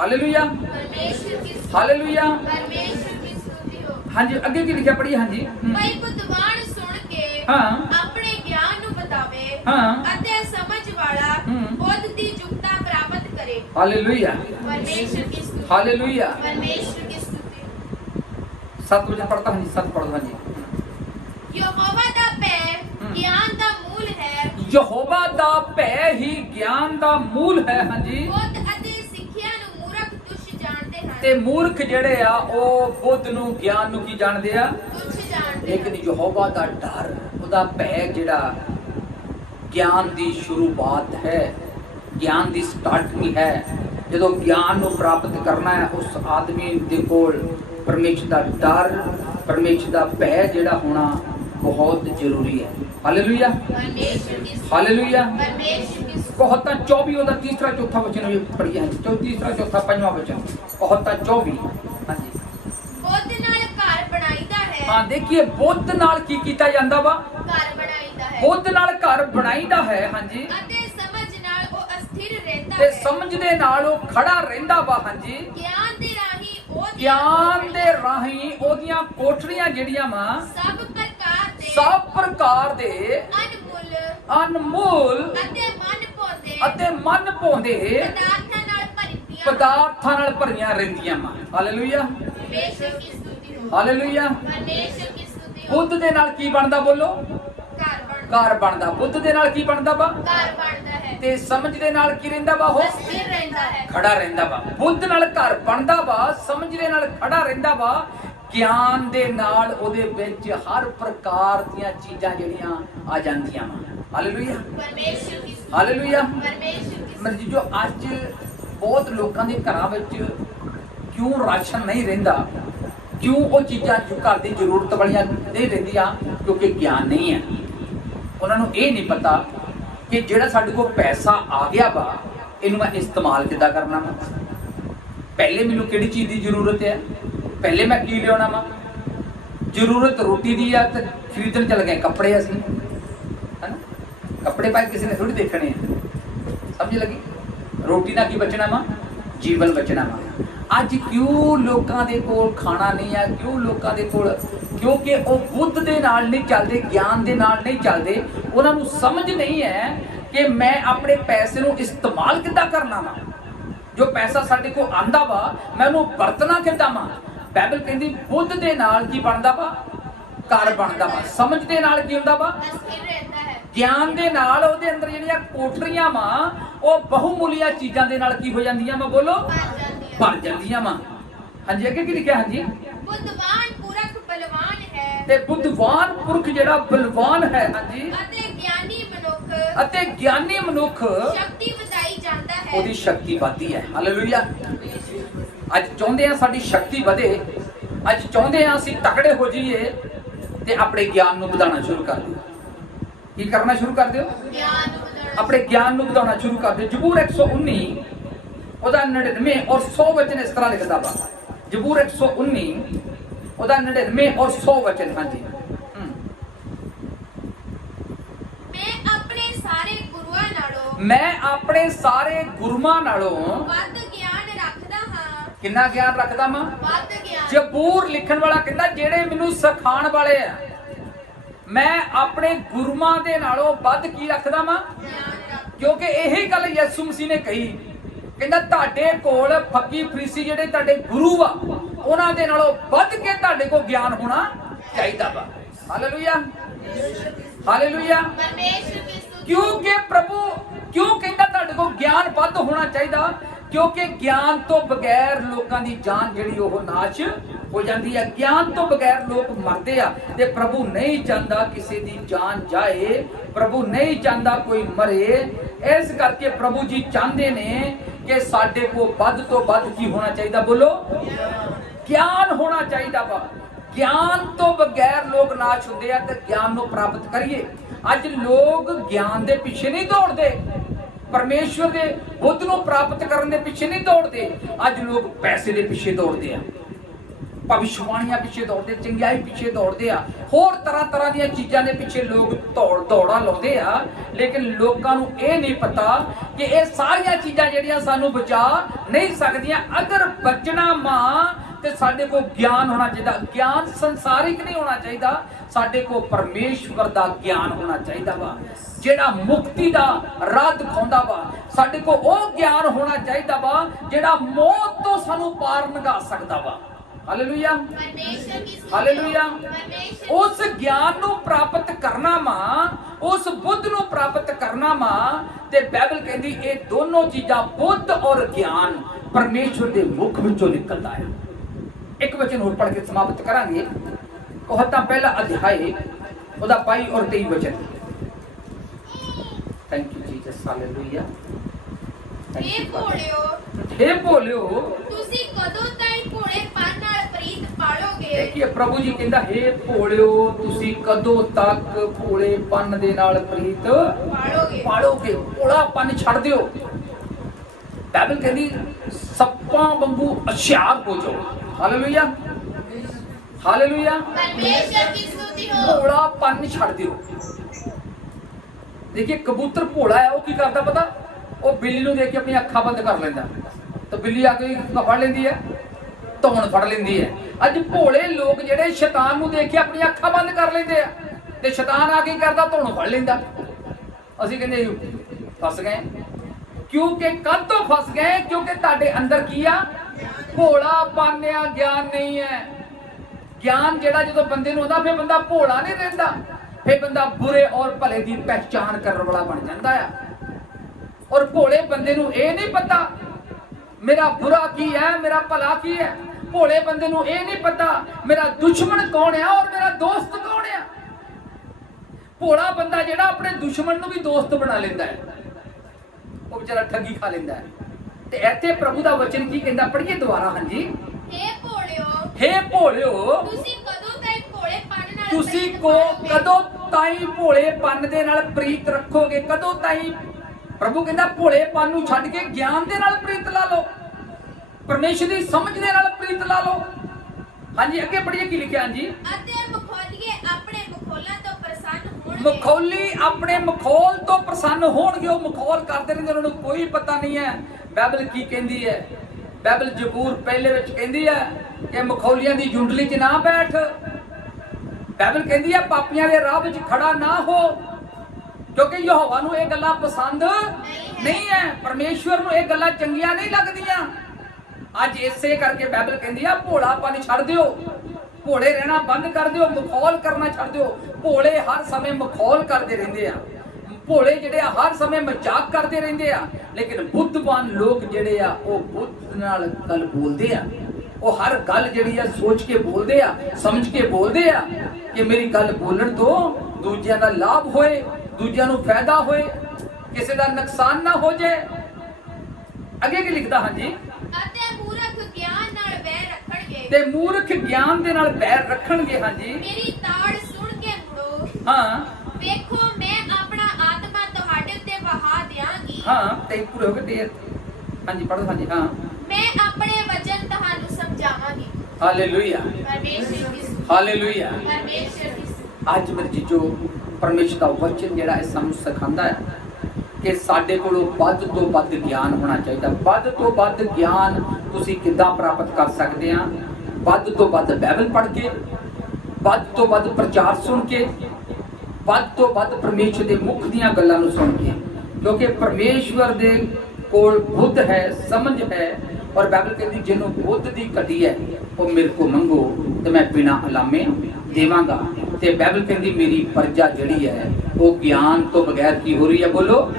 ਹਾਲੇਲੂਇਆ, ਪਰਮੇਸ਼ਰ ਦੀ ਸਤੁਤੀ। ਹਾਲੇਲੂਇਆ। ਪਰਮੇਸ਼ਰ ਦੀ ਸਤੁਤੀ ਹੋ। ਹਾਂਜੀ ਅੱਗੇ ਕੀ ਲਿਖਿਆ ਪੜ੍ਹੀਏ। ਹਾਂਜੀ ਭਈ ਬੁੱਧਵਾਨ ਸੁਣ ਕੇ ਹਾਂ। ਆਪਣੇ ਗਿਆਨ ਨੂੰ ਬਤਾਵੇ ਹਾਂ। ਅਤੇ ਸਮਝ ਵਾਲਾ ਬੁੱਧ ਦੀ ਯੁਕਤਾ ਪ੍ਰਾਪਤ ਕਰੇ। ਹਾਲੇਲੂਇਆ, ਪਰਮੇਸ਼ਰ ਦੀ ਸਤੁਤੀ। ਹਾਲੇਲੂਇਆ। ਪਰਮੇਸ਼ਰ ਦੀ ਸਤੁਤੀ। 7 ਵਜੇ ਪੜ੍ਹਤਾ। ਹਾਂਜੀ 7 ਪੜ੍ਹਦਾ। ਹਾਂਜੀ ਯਹੋਵਾ ਦਾ ਭੈ ਗਿਆਨ ਦਾ ਮੂਲ ਹੈ। ਯਹੋਵਾ ਦਾ ਭੈ ਹੀ ਗਿਆਨ ਦਾ ਮੂਲ ਹੈ। ਹਾਂਜੀ ਬੁੱਧ ਅਤੇ ਸਿੱਖਿਆ ਨੂੰ ਮੂਰਖ ਤੁੱਛ ਜਾਣਦੇ ਹਨ। ਤੇ ਮੂਰਖ ਜਿਹੜੇ ਆ ਉਹ ਬੁੱਧ ਨੂੰ, ਗਿਆਨ ਨੂੰ ਕੀ ਜਾਣਦੇ ਆ? ਤੁੱਛ ਜਾਣਦੇ ਲੇਕਿਨ ਹਨ। ਯਹੋਵਾ ਦਾ ਡਰ, ਉਹਦਾ ਭੈ ਜਿਹੜਾ ਗਿਆਨ ਦੀ ਸ਼ੁਰੂਆਤ ਹੈ, ਗਿਆਨ ਦੀ ਸਟਾਰਟਿੰਗ ਹੈ। ਜਦੋਂ ਗਿਆਨ ਨੂੰ ਪ੍ਰਾਪਤ ਕਰਨਾ ਹੈ ਉਸ ਆਦਮੀ ਦੇ ਕੋਲ ਪਰਮੇਸ਼ਰ ਦਾ ਡਰ, ਪਰਮੇਸ਼ਰ ਦਾ ਭੈ ਜਿਹੜਾ ਹੋਣਾ ਬਹੁਤ ਜ਼ਰੂਰੀ ਹੈ। ਹਾਲੇਲੂਇਆ, ਪਰਮੇਸ਼ਰ ਦੀ ਸਤੁਤੀ। ਹਾਲੇਲੂਇਆ। ਪਰਮੇਸ਼ਰ ਦੀ ਸਤੁਤੀ। ਕਹੋਤਾਂ 24 ਉਹਦਾ ਤੀਸਰਾ ਚੌਥਾ ਵਚਨ ਵੀ ਪੜ੍ਹੀਏ। ਹਾਂਜੀ ਤੀਸਰਾ ਚੌਥਾ ਪੰਜਵਾਂ ਵਚਨ, ਕਹੋਤਾਂ 24। ਹਾਂਜੀ ਬੁੱਧ ਨਾਲ ਘਰ ਬਣਾਈਦਾ ਹੈ। ਹਾਂ ਦੇਖੀਏ ਬੁੱਧ ਨਾਲ ਕੀ ਕੀਤਾ ਜਾਂਦਾ ਵਾ? ਘਰ ਬਣਾਈਦਾ ਹੈ। ਬੁੱਧ ਨਾਲ ਘਰ ਬਣਾਈਦਾ ਹੈ। ਹਾਂਜੀ ਅਤੇ ਸਮਝ ਨਾਲ ਉਹ ਅਸਥਿਰ ਰਹਿੰਦਾ ਤੇ ਹੈ। ਸਮਝ ਦੇ ਨਾਲ ਉਹ ਖੜਾ ਰਹਿੰਦਾ ਵਾ। ਹਾਂਜੀ ਗਿਆਨ ਦੇ ਰਾਹੀਂ ਉਹ ਗਿਆਨ ਦੇ ਰਾਹੀਂ ਉਹਦੀਆਂ ਕੋਠੜੀਆਂ ਜਿਹੜੀਆਂ ਵਾ ਸਭ ਪ੍ਰਕਾਰ ਦੇ ਅਨਮੋਲ ਅਨਮੋਲ ਅਤੇ ਮਨ ਭਾਉਂਦੇ ਪਦਾਰਥਾਂ ਨਾਲ ਭਰੀਆਂ ਰਹਿੰਦੀਆਂ ਵਾ। ਹਾਲੇਲੂਇਆ, ਪਰਮੇਸ਼ਰ ਦੀ ਸਤੁਤੀ ਹੋ। ਹਾਲੇਲੂਇਆ। ਪਰਮੇਸ਼ਰ ਦੀ ਸਤੁਤੀ ਹੋ। ਬੁੱਧ ਦੇ ਨਾਲ ਕੀ ਬਣਦਾ? ਬੋਲੋ ਘਰ ਘਰ ਬਣਦਾ। ਬੁੱਧ ਦੇ ਨਾਲ ਕੀ ਬਣਦਾ ਵਾ? ਘਰ ਬਣਦਾ ਹੈ। ਤੇ ਸਮਝ ਦੇ ਨਾਲ ਕੀ ਰਹਿੰਦਾ ਵਾ? ਉਹ ਅਸਥਿਰ ਰਹਿੰਦਾ ਹੈ। ਖੜਾ ਰਹਿੰਦਾ ਵਾ। ਬੁੱਧ ਨਾਲ ਘਰ ਬਣਦਾ ਵਾ, ਸਮਝ ਦੇ ਨਾਲ ਖੜਾ ਰਹਿੰਦਾ ਵਾ, ਗਿਆਨ ਦੇ ਨਾਲ ਉਹਦੇ ਵਿੱਚ ਹਰ ਪ੍ਰਕਾਰ ਦੀਆਂ ਚੀਜ਼ਾਂ ਜਿਹੜੀਆਂ ਆ ਜਾਂਦੀਆਂ ਵਾ। ਹਾਲੇਲੂਇਆ, ਪਰਮੇਸ਼ਰ ਦੀ ਸਤੁਤੀ। ਹਾਲੇਲੂਇਆ। ਪਰਮੇਸ਼ਰ ਦੀ ਮਰਜੀ ਜੋ ਅੱਜ ਬਹੁਤ ਲੋਕਾਂ ਦੇ ਘਰਾਂ ਵਿੱਚ ਕਿਉਂ ਰਾਸ਼ਨ ਨਹੀਂ ਰਹਿੰਦਾ, ਕਿਉਂ ਉਹ ਚੀਜ਼ਾਂ ਜੋ ਘਰ ਦੀ ਜ਼ਰੂਰਤ ਵਾਲੀਆਂ ਨਹੀਂ ਰਹਿੰਦੀਆਂ? ਕਿਉਂਕਿ ਗਿਆਨ ਨਹੀਂ ਹੈ। ਉਹਨਾਂ ਨੂੰ ਇਹ ਨਹੀਂ ਪਤਾ ਕਿ ਜਿਹੜਾ ਸਾਡੇ ਕੋਲ ਪੈਸਾ ਆ ਗਿਆ ਵਾ ਇਹਨੂੰ ਮੈਂ ਇਸਤੇਮਾਲ ਕਿੱਦਾਂ ਕਰਨਾ ਵਾ। ਪਹਿਲੇ ਮੈਨੂੰ ਕਿਹੜੀ ਚੀਜ਼ ਦੀ ਜ਼ਰੂਰਤ ਹੈ, ਪਹਿਲੇ ਮੈਂ ਕੀ ਲਿਆਉਣਾ ਵਾ। ਜ਼ਰੂਰਤ ਰੋਟੀ ਦੀ ਆ ਤੇ ਖਰੀਦਣ ਚੱਲ ਗਏ ਕੱਪੜੇ। ਅਸੀਂ ਹਨਾ ਕੱਪੜੇ ਪਾਏ ਕਿਸੇ ਨੇ ਥੋੜੀ ਦੇਖਣੇ ਆ। ਸਮਝ ਲੱਗੀ? ਰੋਟੀ ਨਾਲ ਕੀ ਬਚਣਾ ਵਾ? ਜੀਵਨ ਬਚਣਾ ਵਾ। ਅੱਜ ਕਿਉਂ ਲੋਕਾਂ ਦੇ ਕੋਲ ਖਾਣਾ ਨਹੀਂ ਆ? ਕਿਉਂ ਲੋਕਾਂ ਦੇ ਕੋਲ? ਕਿਉਂਕਿ ਉਹ ਬੁੱਧ ਦੇ ਨਾਲ ਨਹੀਂ ਚੱਲਦੇ, ਗਿਆਨ ਦੇ ਨਾਲ ਨਹੀਂ ਚੱਲਦੇ। ਉਹਨਾਂ ਨੂੰ ਸਮਝ ਨਹੀਂ ਹੈ ਕਿ ਮੈਂ ਆਪਣੇ ਪੈਸੇ ਨੂੰ ਇਸਤੇਮਾਲ ਕਿੱਦਾਂ ਕਰਨਾ ਵਾ। ਜੋ ਪੈਸਾ ਸਾਡੇ ਕੋਲ ਆਂਦਾ ਵਾ ਮੈਂ ਉਹਨੂੰ ਵਰਤਣਾ ਕਿੱਦਾਂ ਵਾ। ਬਾਈਬਲ ਕਹਿੰਦੀ ਬੁੱਧ ਦੇ ਨਾਲ ਕੀ ਬਣਦਾ ਵਾ? ਘਰ ਬਣਦਾ ਵਾ। ਸਮਝ ਦੇ ਨਾਲ ਕੀ ਹੁੰਦਾ ਵਾ? ਅਸਥਿਰ ਰਹਿੰਦਾ ਹੈ। ਗਿਆਨ ਦੇ ਨਾਲ ਉਹਦੇ ਅੰਦਰ ਜਿਹੜੀਆਂ ਕੋਠੜੀਆਂ ਵਾ ਉਹ ਬਹੁਮੁੱਲੀਆਂ ਚੀਜ਼ਾਂ ਦੇ ਨਾਲ ਕੀ ਹੋ ਜਾਂਦੀਆਂ ਵਾ? ਬੋਲੋ ਭਰ ਜਾਂਦੀਆਂ ਵਾ। ਹਾਂਜੀ ਅੱਗੇ ਕੀ ਲਿਖਿਆ? ਹਾਂਜੀ ਬੁੱਧਵਾਨ ਪੁਰਖ ਬਲਵਾਨ ਹੈ ਤੇ ਬੁੱਧਵਾਨ ਪੁਰਖ ਜਿਹੜਾ ਬਲਵਾਨ ਹੈ। ਹਾਂਜੀ ਅਤੇ ਗਿਆਨੀ ਮਨੁੱਖ ਸ਼ਕਤੀ ਵਧਾਈ ਜਾਂਦਾ ਹੈ। ਉਹਦੀ ਸ਼ਕਤੀ ਵਧਦੀ ਹੈ। ਹਾਲੇਲੂਇਆ। ਅੱਜ ਚਾਹੁੰਦੇ ਆ ਸਾਡੀ ਸ਼ਕਤੀ ਵਧੇ, ਅੱਜ ਚਾਹੁੰਦੇ ਆ ਅਸੀਂ ਤਕੜੇ ਹੋ ਜਾਈਏ ਤੇ ਆਪਣੇ ਗਿਆਨ ਨੂੰ ਵਧਾਉਣਾ ਸ਼ੁਰੂ ਕਰ ਦਿਓ। ਕੀ ਕਰਨਾ ਸ਼ੁਰੂ ਕਰ ਦਿਓ? ਗਿਆਨ ਨੂੰ ਵਧਾਉਣਾ। ਆਪਣੇ ਗਿਆਨ ਨੂੰ ਵਧਾਉਣਾ ਸ਼ੁਰੂ ਕਰ ਦਿਓ। ਜ਼ਬੂਰ 119 ਉਹਦਾ 99 ਔਰ 100 ਵਚਨ ਇਸ ਤਰ੍ਹਾਂ ਲਿਖਦਾ ਵਾ। ਜ਼ਬੂਰ 119 ਉਹਦਾ 99 ਔਰ 100 ਵਚਨ। ਹਾਂਜੀ, ਮੈਂ ਆਪਣੇ ਸਾਰੇ ਗੁਰੂਆਂ ਨਾਲੋਂ ਵੱਧ ਗਿਆਨ ਰੱਖਦਾ ਹਾਂ। ਕਿੰਨਾ ਗਿਆਨ ਰੱਖਦਾ ਮੈਂ? ਵੱਧ ਗਿਆਨ। ਜ਼ਬੂਰ ਲਿਖਣ ਵਾਲਾ ਕਹਿੰਦਾ ਜਿਹੜੇ ਮੈਨੂੰ ਸਿਖਾਉਣ ਵਾਲੇ ਆ, ਮੈਂ ਆਪਣੇ ਗੁਰੂਆਂ ਦੇ ਨਾਲੋਂ ਵੱਧ ਕੀ ਰੱਖਦਾ ਮੈਂ? ਕਿਉਂਕਿ ਇਹੀ ਗੱਲ ਯਿਸੂ ਮਸੀਹ ਨੇ ਕਹੀ, ਕਹਿੰਦਾ ਤੁਹਾਡੇ ਕੋਲ ਫੱਕੀ ਫਰੀਸੀ ਜਿਹੜੇ ਤੁਹਾਡੇ ਗੁਰੂ ਆ ਉਹਨਾਂ ਦੇ ਨਾਲੋਂ ਵੱਧ ਕੇ ਤੁਹਾਡੇ ਕੋਲ ਗਿਆਨ ਹੋਣਾ ਚਾਹੀਦਾ ਵਾ। Hallelujah, hallelujah. ਕਿਉਂਕਿ ਪ੍ਰਭੂ ਕਿਉਂ ਕਹਿੰਦਾ ਤੁਹਾਡੇ ਕੋਲ ਗਿਆਨ ਵੱਧ ਹੋਣਾ ਚਾਹੀਦਾ? ਕਿਉਂਕਿ ਗਿਆਨ ਤੋਂ ਬਗੈਰ ਲੋਕਾਂ ਦੀ ਜਾਨ ਜਿਹੜੀ ਉਹ ਨਾਸ਼ ਹੋ ਜਾਂਦੀ ਹੈ। ਗਿਆਨ ਤੋਂ ਬਗੈਰ ਲੋਕ ਮਰਦੇ ਆ ਤੇ ਪ੍ਰਭੂ ਨਹੀਂ ਚਾਹੁੰਦਾ ਕਿਸੇ ਦੀ ਜਾਨ ਜਾਏ, ਪ੍ਰਭੂ ਨਹੀਂ ਚਾਹੁੰਦਾ ਕੋਈ ਮਰੇ। ਇਸ ਕਰਕੇ ਪ੍ਰਭੂ ਜੀ ਚਾਹੁੰਦੇ ਨੇ ਕਿ ਸਾਡੇ ਕੋਲ ਵੱਧ ਤੋਂ ਵੱਧ ਕੀ ਹੋਣਾ ਚਾਹੀਦਾ? ਬੋਲੋ, ਗਿਆਨ ਹੋਣਾ ਚਾਹੀਦਾ ਵਾ। ਗਿਆਨ ਤੋਂ ਬਗੈਰ ਲੋਕ ਨਾਸ਼ ਹੁੰਦੇ ਆ ਤੇ ਗਿਆਨ ਨੂੰ ਪ੍ਰਾਪਤ ਕਰੀਏ। ਅੱਜ ਲੋਕ ਗਿਆਨ ਦੇ ਪਿੱਛੇ ਨਹੀਂ ਦੌੜਦੇ, ਪਰਮੇਸ਼ਵਰ ਦੇ ਬੁੱਧ ਨੂੰ ਪ੍ਰਾਪਤ ਕਰਨ ਦੇ ਪਿੱਛੇ ਨਹੀਂ ਦੌੜਦੇ। ਅੱਜ ਲੋਕ ਪੈਸੇ ਦੇ ਪਿੱਛੇ ਦੌੜਦੇ ਆ, ਭਵਿਸ਼ਵਾਣੀਆਂ ਪਿੱਛੇ ਦੌੜਦੇ, ਚੰਗਿਆਈ ਪਿੱਛੇ ਦੌੜਦੇ ਆ, ਹੋਰ ਤਰ੍ਹਾਂ ਤਰ੍ਹਾਂ ਦੀਆਂ ਚੀਜ਼ਾਂ ਦੇ ਪਿੱਛੇ ਲੋਕ ਦੌੜਾਂ ਲਾਉਂਦੇ ਆ। ਲੇਕਿਨ ਲੋਕਾਂ ਨੂੰ ਇਹ ਨਹੀਂ ਪਤਾ ਕਿ ਇਹ ਸਾਰੀਆਂ ਚੀਜ਼ਾਂ ਜਿਹੜੀਆਂ ਸਾਨੂੰ ਬਚਾ ਨਹੀਂ ਸਕਦੀਆਂ। ਅਗਰ ਬਚਣਾ ਮਾਂ ਤੇ ਸਾਡੇ ਕੋਲ ਗਿਆਨ ਹੋਣਾ ਚਾਹੀਦਾ। ਗਿਆਨ ਸੰਸਾਰਿਕ ਨਹੀਂ ਹੋਣਾ ਚਾਹੀਦਾ, ਸਾਡੇ ਕੋਲ ਪਰਮੇਸ਼ਵਰ ਦਾ ਗਿਆਨ ਹੋਣਾ ਚਾਹੀਦਾ ਵਾ, ਜਿਹੜਾ ਮੁਕਤੀ ਦਾ ਰਾਹ ਦਿਖਾਉਂਦਾ ਵਾ। ਸਾਡੇ ਕੋਲ ਉਹ ਗਿਆਨ ਹੋਣਾ ਚਾਹੀਦਾ ਵਾ ਜਿਹੜਾ ਮੌਤ ਤੋਂ ਸਾਨੂੰ ਪਾਰ ਲੰਘਾ ਸਕਦਾ ਵਾ। Hallelujah, hallelujah. ਉਸ ਗਿਆਨ ਨੂੰ ਪ੍ਰਾਪਤ ਕਰਨਾ ਮਾਂ, ਉਸ ਬੁੱਧ ਨੂੰ ਪ੍ਰਾਪਤ ਕਰਨਾ ਮਾਂ। ਤੇ ਬਾਈਬਲ ਕਹਿੰਦੀ ਇਹ ਦੋਨੋਂ ਚੀਜ਼ਾਂ, ਬੁੱਧ ਔਰ ਗਿਆਨ, ਪਰਮੇਸ਼ਵਰ ਦੇ ਮੁਖ ਵਿੱਚੋਂ ਨਿਕਲਦਾ ਹੈ। ਇੱਕ ਵਚਨ ਹੋਰ ਪੜ੍ਹ ਕੇ ਸਮਾਪਤ ਕਰਾਂਗੇ। ਉਹ ਤਾਂ ਪਹਿਲਾ ਅਧਿਆਇ ਉਹਦਾ 22 ਔਰ 23 ਵਚਨ। Thank you Jesus, hallelujah. हे ਭੋਲਿਓ, ਤੁਸੀਂ ਕਦੋਂ ਤਾਈਂ ਭੋਲੇਪਨ ਨਾਲ ਪ੍ਰੀਤ ਪਾਲੋਗੇ? ਦੇਖੀਏ ਪ੍ਰਭੂ ਜੀ ਕਹਿੰਦਾ, हे ਭੋਲਿਓ, ਤੁਸੀਂ ਕਦੋਂ ਤੱਕ ਭੋਲੇਪਨ ਦੇ ਨਾਲ ਪ੍ਰੀਤ ਪਾਲੋਗੇ? ਭੋਲਾਪਨ ਛੱਡ ਦਿਓ। ਬਾਈਬਲ ਕਹਿੰਦੀ ਸੱਪਾਂ ਵਾਂਗੂ ਹੁਸ਼ਿਆਰ ਹੋ ਜਾਓ। Hallelujah, hallelujah. ਪਰਮੇਸ਼ਰ ਦੀ ਸਤੁਤੀ ਹੋ। ਭੋਲਾਪਨ ਛੱਡ ਦਿਓ। ਦੇਖिए कबूतर भोला है, वो की करता पता? वो बिल्ली ਨੂੰ देख के अपनी ਅੱਖਾਂ ਬੰਦ ਕਰ ਲੈਂਦਾ, तो बिल्ली आ के ਫੜ ਲੈਂਦੀ ਹੈ, ਧੌਣ ਫੜ ਲੈਂਦੀ ਹੈ। ਅੱਜ ਭੋਲੇ ਲੋਕ ਜਿਹੜੇ ਸ਼ੈਤਾਨ ਨੂੰ ਦੇਖ ਕੇ ਆਪਣੀ ਅੱਖਾਂ ਬੰਦ ਕਰ ਲੈਂਦੇ ਆ ਤੇ ਸ਼ੈਤਾਨ ਆ ਕੇ ਕਰਦਾ, ਧੌਣ ਫੜ ਲੈਂਦਾ। ਅਸੀਂ ਕਹਿੰਦੇ ਫਸ ਗਏ। ਕਿਉਂਕਿ ਕਦ ਤੋਂ ਫਸ ਗਏ? ਕਿਉਂਕਿ ਤੁਹਾਡੇ ਅੰਦਰ ਕੀ ਆ? ਭੋਲਾਪਨ ਆ, ਗਿਆਨ ਨਹੀਂ ਹੈ। ਗਿਆਨ ਜਿਹੜਾ ਜਦੋਂ ਬੰਦੇ ਨੂੰ ਆਉਂਦਾ ਫਿਰ ਬੰਦਾ ਭੋਲਾ ਨਹੀਂ ਰਹਿੰਦਾ, फिर बंदा बुरे और भले की पहचान करने वाला बन जाता है। और भोले बंदे नूं ये नहीं पता मेरा बुरा की है, मेरा भला की है। भोले बंदे नूं ये नहीं पता मेरा दुश्मन कौन है और मेरा दोस्त कौन है। भोला बंदा जिहड़ा अपने दुश्मन नूं भी दोस्त बना लेंदा है, वो बेचारा ठगी खा लेंदा है। ते इत्थे प्रभु दा वचन की कहंदा, पढ़िए दोबारा। हाँ जी, हे भोलिओ, हे भोलिओ, ਤੁਸੀਂ ਕਦੋਂ ਤਾਈਂ ਭੋਲੇਪਨ ਨਾਲ ਤੁਸੀਂ ਕੋ ਕਦੋਂ ਤਾਈਂ ਭੋਲੇਪਨ ਦੇ ਨਾਲ ਪ੍ਰੀਤ ਰੱਖੋਗੇ? ਕਦੋਂ ਤਾਈਂ? ਪ੍ਰਭੂ ਕਹਿੰਦਾ ਭੋਲੇਪਨ ਨੂੰ ਛੱਡ ਕੇ ਗਿਆਨ ਦੇ ਨਾਲ ਪ੍ਰੀਤ ਲਾ ਲਓ, ਪਰਮੇਸ਼ਰ ਦੀ ਸਮਝ ਦੇ ਨਾਲ ਪ੍ਰੀਤ ਲਾ ਲਓ। ਹਾਂਜੀ, ਅੱਗੇ ਪੜ੍ਹੀਏ ਕੀ ਲਿਖਿਆ। ਹਾਂਜੀ, ਅਤੇ ਮਖੌਲੀਏ ਆਪਣੇ ਮਖੌਲਾਂ ਤੋਂ ਪ੍ਰਸੰਨ ਹੋਣਗੇ। ਮਖੌਲੀ ਆਪਣੇ ਮਖੌਲ ਤੋਂ ਪ੍ਰਸੰਨ ਹੋਣਗੇ। ਉਹ ਮਖੌਲ ਕਰਦੇ ਰਹਿੰਦੇ, ਉਹਨਾਂ ਨੂੰ ਕੋਈ ਪਤਾ ਨਹੀਂ ਹੈ ਬਾਈਬਲ ਕੀ ਕਹਿੰਦੀ ਹੈ। ਬਾਈਬਲ ਜ਼ਬੂਰ ਪਹਿਲੇ ਵਿੱਚ ਕਹਿੰਦੀ ਹੈ ਕਿ ਮਖੌਲੀਆਂ ਦੀ ਜੁੰਡਲੀ 'ਚ ਨਾ ਬੈਠ। ਬਾਈਬਲ ਕਹਿੰਦੀ ਹੈ ਪਾਪੀਆਂ ਦੇ ਰਾਹ ਵਿੱਚ ਖੜਾ ਨਾ ਹੋ, ਕਿਉਂਕਿ ਯਹੋਵਾ ਨੂੰ ਇਹ ਗੱਲਾਂ ਪਸੰਦ ਨਹੀਂ ਹੈ, ਪਰਮੇਸ਼ਵਰ ਨੂੰ ਇਹ ਗੱਲਾਂ ਚੰਗੀਆਂ ਨਹੀਂ ਲੱਗਦੀਆਂ। ਅੱਜ ਇਸੇ ਕਰਕੇ ਬਾਈਬਲ ਕਹਿੰਦੀ ਆ ਭੋਲਾਪਨ ਛੱਡ ਦਿਓ, ਭੋਲੇ ਰਹਿਣਾ ਬੰਦ ਕਰ ਦਿਓ, ਮਖੌਲ ਕਰਨਾ ਛੱਡ ਦਿਓ। ਭੋਲੇ ਹਰ ਸਮੇਂ ਮਖੌਲ ਕਰਦੇ ਰਹਿੰਦੇ ਆ, ਭੋਲੇ ਜਿਹੜੇ ਆ ਹਰ ਸਮੇਂ ਮਜ਼ਾਕ ਕਰਦੇ ਰਹਿੰਦੇ ਆ। ਲੇਕਿਨ ਬੁੱਧਵਾਨ ਲੋਕ ਜਿਹੜੇ ਆ ਉਹ ਬੁੱਧ ਨਾਲ ਗੱਲ ਬੋਲਦੇ ਆ, ਉਹ ਹਰ ਗੱਲ ਜਿਹੜੀ ਆ ਸੋਚ ਕੇ ਬੋਲਦੇ ਆ, ਸਮਝ ਕੇ ਬੋਲਦੇ ਆ ਕਿ ਮੇਰੀ ਗੱਲ ਬੋਲਣ ਤੋਂ ਦੂਜਿਆਂ ਦਾ ਲਾਭ ਹੋਏ, ਦੂਜਿਆਂ ਨੂੰ ਫਾਇਦਾ ਹੋਏ, ਕਿਸੇ ਦਾ ਨੁਕਸਾਨ ਨਾ ਹੋ ਜਾਏ। ਅੱਗੇ ਕੀ ਲਿਖਦਾ? ਹਾਂਜੀ, ਅਤੇ ਮੂਰਖ ਗਿਆਨ ਨਾਲ ਵੈਰ ਰੱਖਣਗੇ। ਤੇ ਮੂਰਖ ਗਿਆਨ ਦੇ ਨਾਲ ਵੈਰ ਰੱਖਣਗੇ। ਹਾਂਜੀ, ਮੇਰੀ ਤਾੜ ਸੁਣ ਹਾਂ ਵੇਖੋ ਮੈਂ ਆਪਣਾ ਆਤਮਾ ਤੁਹਾਡੇ ਉੱਤੇ ਵਹਾ ਦਿਆਂਗੀ। ਹਾਂ ਤੇ ਪੂਰੇ ਹੋ ਗਏ ਤੇ ਹਾਂਜੀ ਪੜੋ ਹਾਂਜੀ ਹਾਂ ਮੈਂ ਆਪਣੇ ਵਚਨ ਤੁਹਾਨੂੰ ਸਮਝਾਵਾਂਗੀ। ਹਾਲੇਲੂਇਆ ਪਰਮੇਸ਼ਰ ਦੀ ਹਾਲੇਲੂਇਆ। ਪਰਮੇਸ਼ਰ ਦੀ ਅੱਜ ਮੇਰੇ ਜੀਜੋ ਪਰਮੇਸ਼ਰ ਦਾ ਵਚਨ ਜਿਹੜਾ ਹੈ ਸਾਨੂੰ ਸਿਖਾਉਂਦਾ ਹੈ ਕਿ ਸਾਡੇ ਕੋਲੋਂ ਵੱਧ ਤੋਂ ਵੱਧ ਗਿਆਨ ਹੋਣਾ ਚਾਹੀਦਾ। ਵੱਧ ਤੋਂ ਵੱਧ ਗਿਆਨ ਤੁਸੀਂ ਕਿੱਦਾਂ ਪ੍ਰਾਪਤ ਕਰ ਸਕਦੇ ਆ? ਵੱਧ ਤੋਂ ਵੱਧ ਬਾਈਬਲ ਪੜ੍ਹ ਕੇ, ਵੱਧ ਤੋਂ ਵੱਧ ਪ੍ਰਚਾਰ ਸੁਣ ਕੇ, ਵੱਧ ਤੋਂ ਵੱਧ ਪਰਮੇਸ਼ਰ ਦੇ ਮੁਖ ਦੀਆਂ ਗੱਲਾਂ ਨੂੰ ਸੁਣ ਕੇ, ਕਿਉਂਕਿ ਪਰਮੇਸ਼ਵਰ ਦੇ ਕੋਲ ਬੁੱਧ ਹੈ, ਸਮਝ ਹੈ। ਔਰ ਬਾਈਬਲ ਕਹਿੰਦੀ ਜਿਹਨੂੰ ਬੁੱਧ ਦੀ ਘਟੀ ਹੈ ਉਹ ਮੇਰੇ ਕੋ ਮੰਗੋ ਤੇ ਮੈਂ ਬਿਨਾਂ ਅਲਾਮੇ ਦੇਵਾਂਗਾ। ਤੇ ਬਾਈਬਲ ਕਹਿੰਦੀ ਮੇਰੀ ਪ੍ਰਜਾ ਜਿਹੜੀ ਹੈ ਉਹ ਗਿਆਨ ਤੋਂ ਬਗੈਰ ਕੀ ਹੋ ਰਹੀ ਹੈ? ਬੋਲੋ,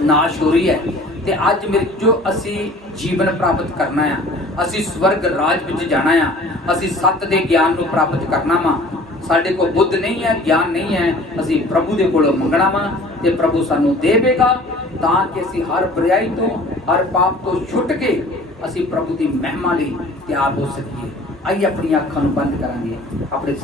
ਨਾਸ਼ ਹੋ ਰਹੀ ਹੈ। ਤੇ ਅੱਜ ਮੇਰੇ ਜੋ ਅਸੀਂ ਜੀਵਨ ਪ੍ਰਾਪਤ ਕਰਨਾ ਆ, ਅਸੀਂ ਸਵਰਗ ਰਾਜ ਵਿੱਚ ਜਾਣਾ ਆ, ਅਸੀਂ ਸੱਤ ਦੇ ਗਿਆਨ ਨੂੰ ਪ੍ਰਾਪਤ ਕਰਨਾ ਵਾ। ਸਾਡੇ ਕੋਲ ਬੁੱਧ ਨਹੀਂ ਹੈ, ਗਿਆਨ ਨਹੀਂ ਹੈ, ਅਸੀਂ ਪ੍ਰਭੂ ਦੇ ਕੋਲੋਂ ਮੰਗਣਾ ਵਾ ਤੇ ਪ੍ਰਭੂ ਸਾਨੂੰ ਦੇਵੇਗਾ ਤਾਂ ਕਿ ਅਸੀਂ ਹਰ ਬੁਰਾਈ ਤੋਂ, ਹਰ ਪਾਪ ਤੋਂ ਛੁੱਟ ਕੇ ਅਸੀਂ ਪ੍ਰਭੂ ਦੀ ਮਹਿਮਾ ਲਈ ਤਿਆਰ ਹੋ ਸਕੀਏ। ਆइए अपनी ਅੱਖਾਂ ਨੂੰ ਬੰਦ ਕਰਾਂਗੇ, ਆਪਣੇ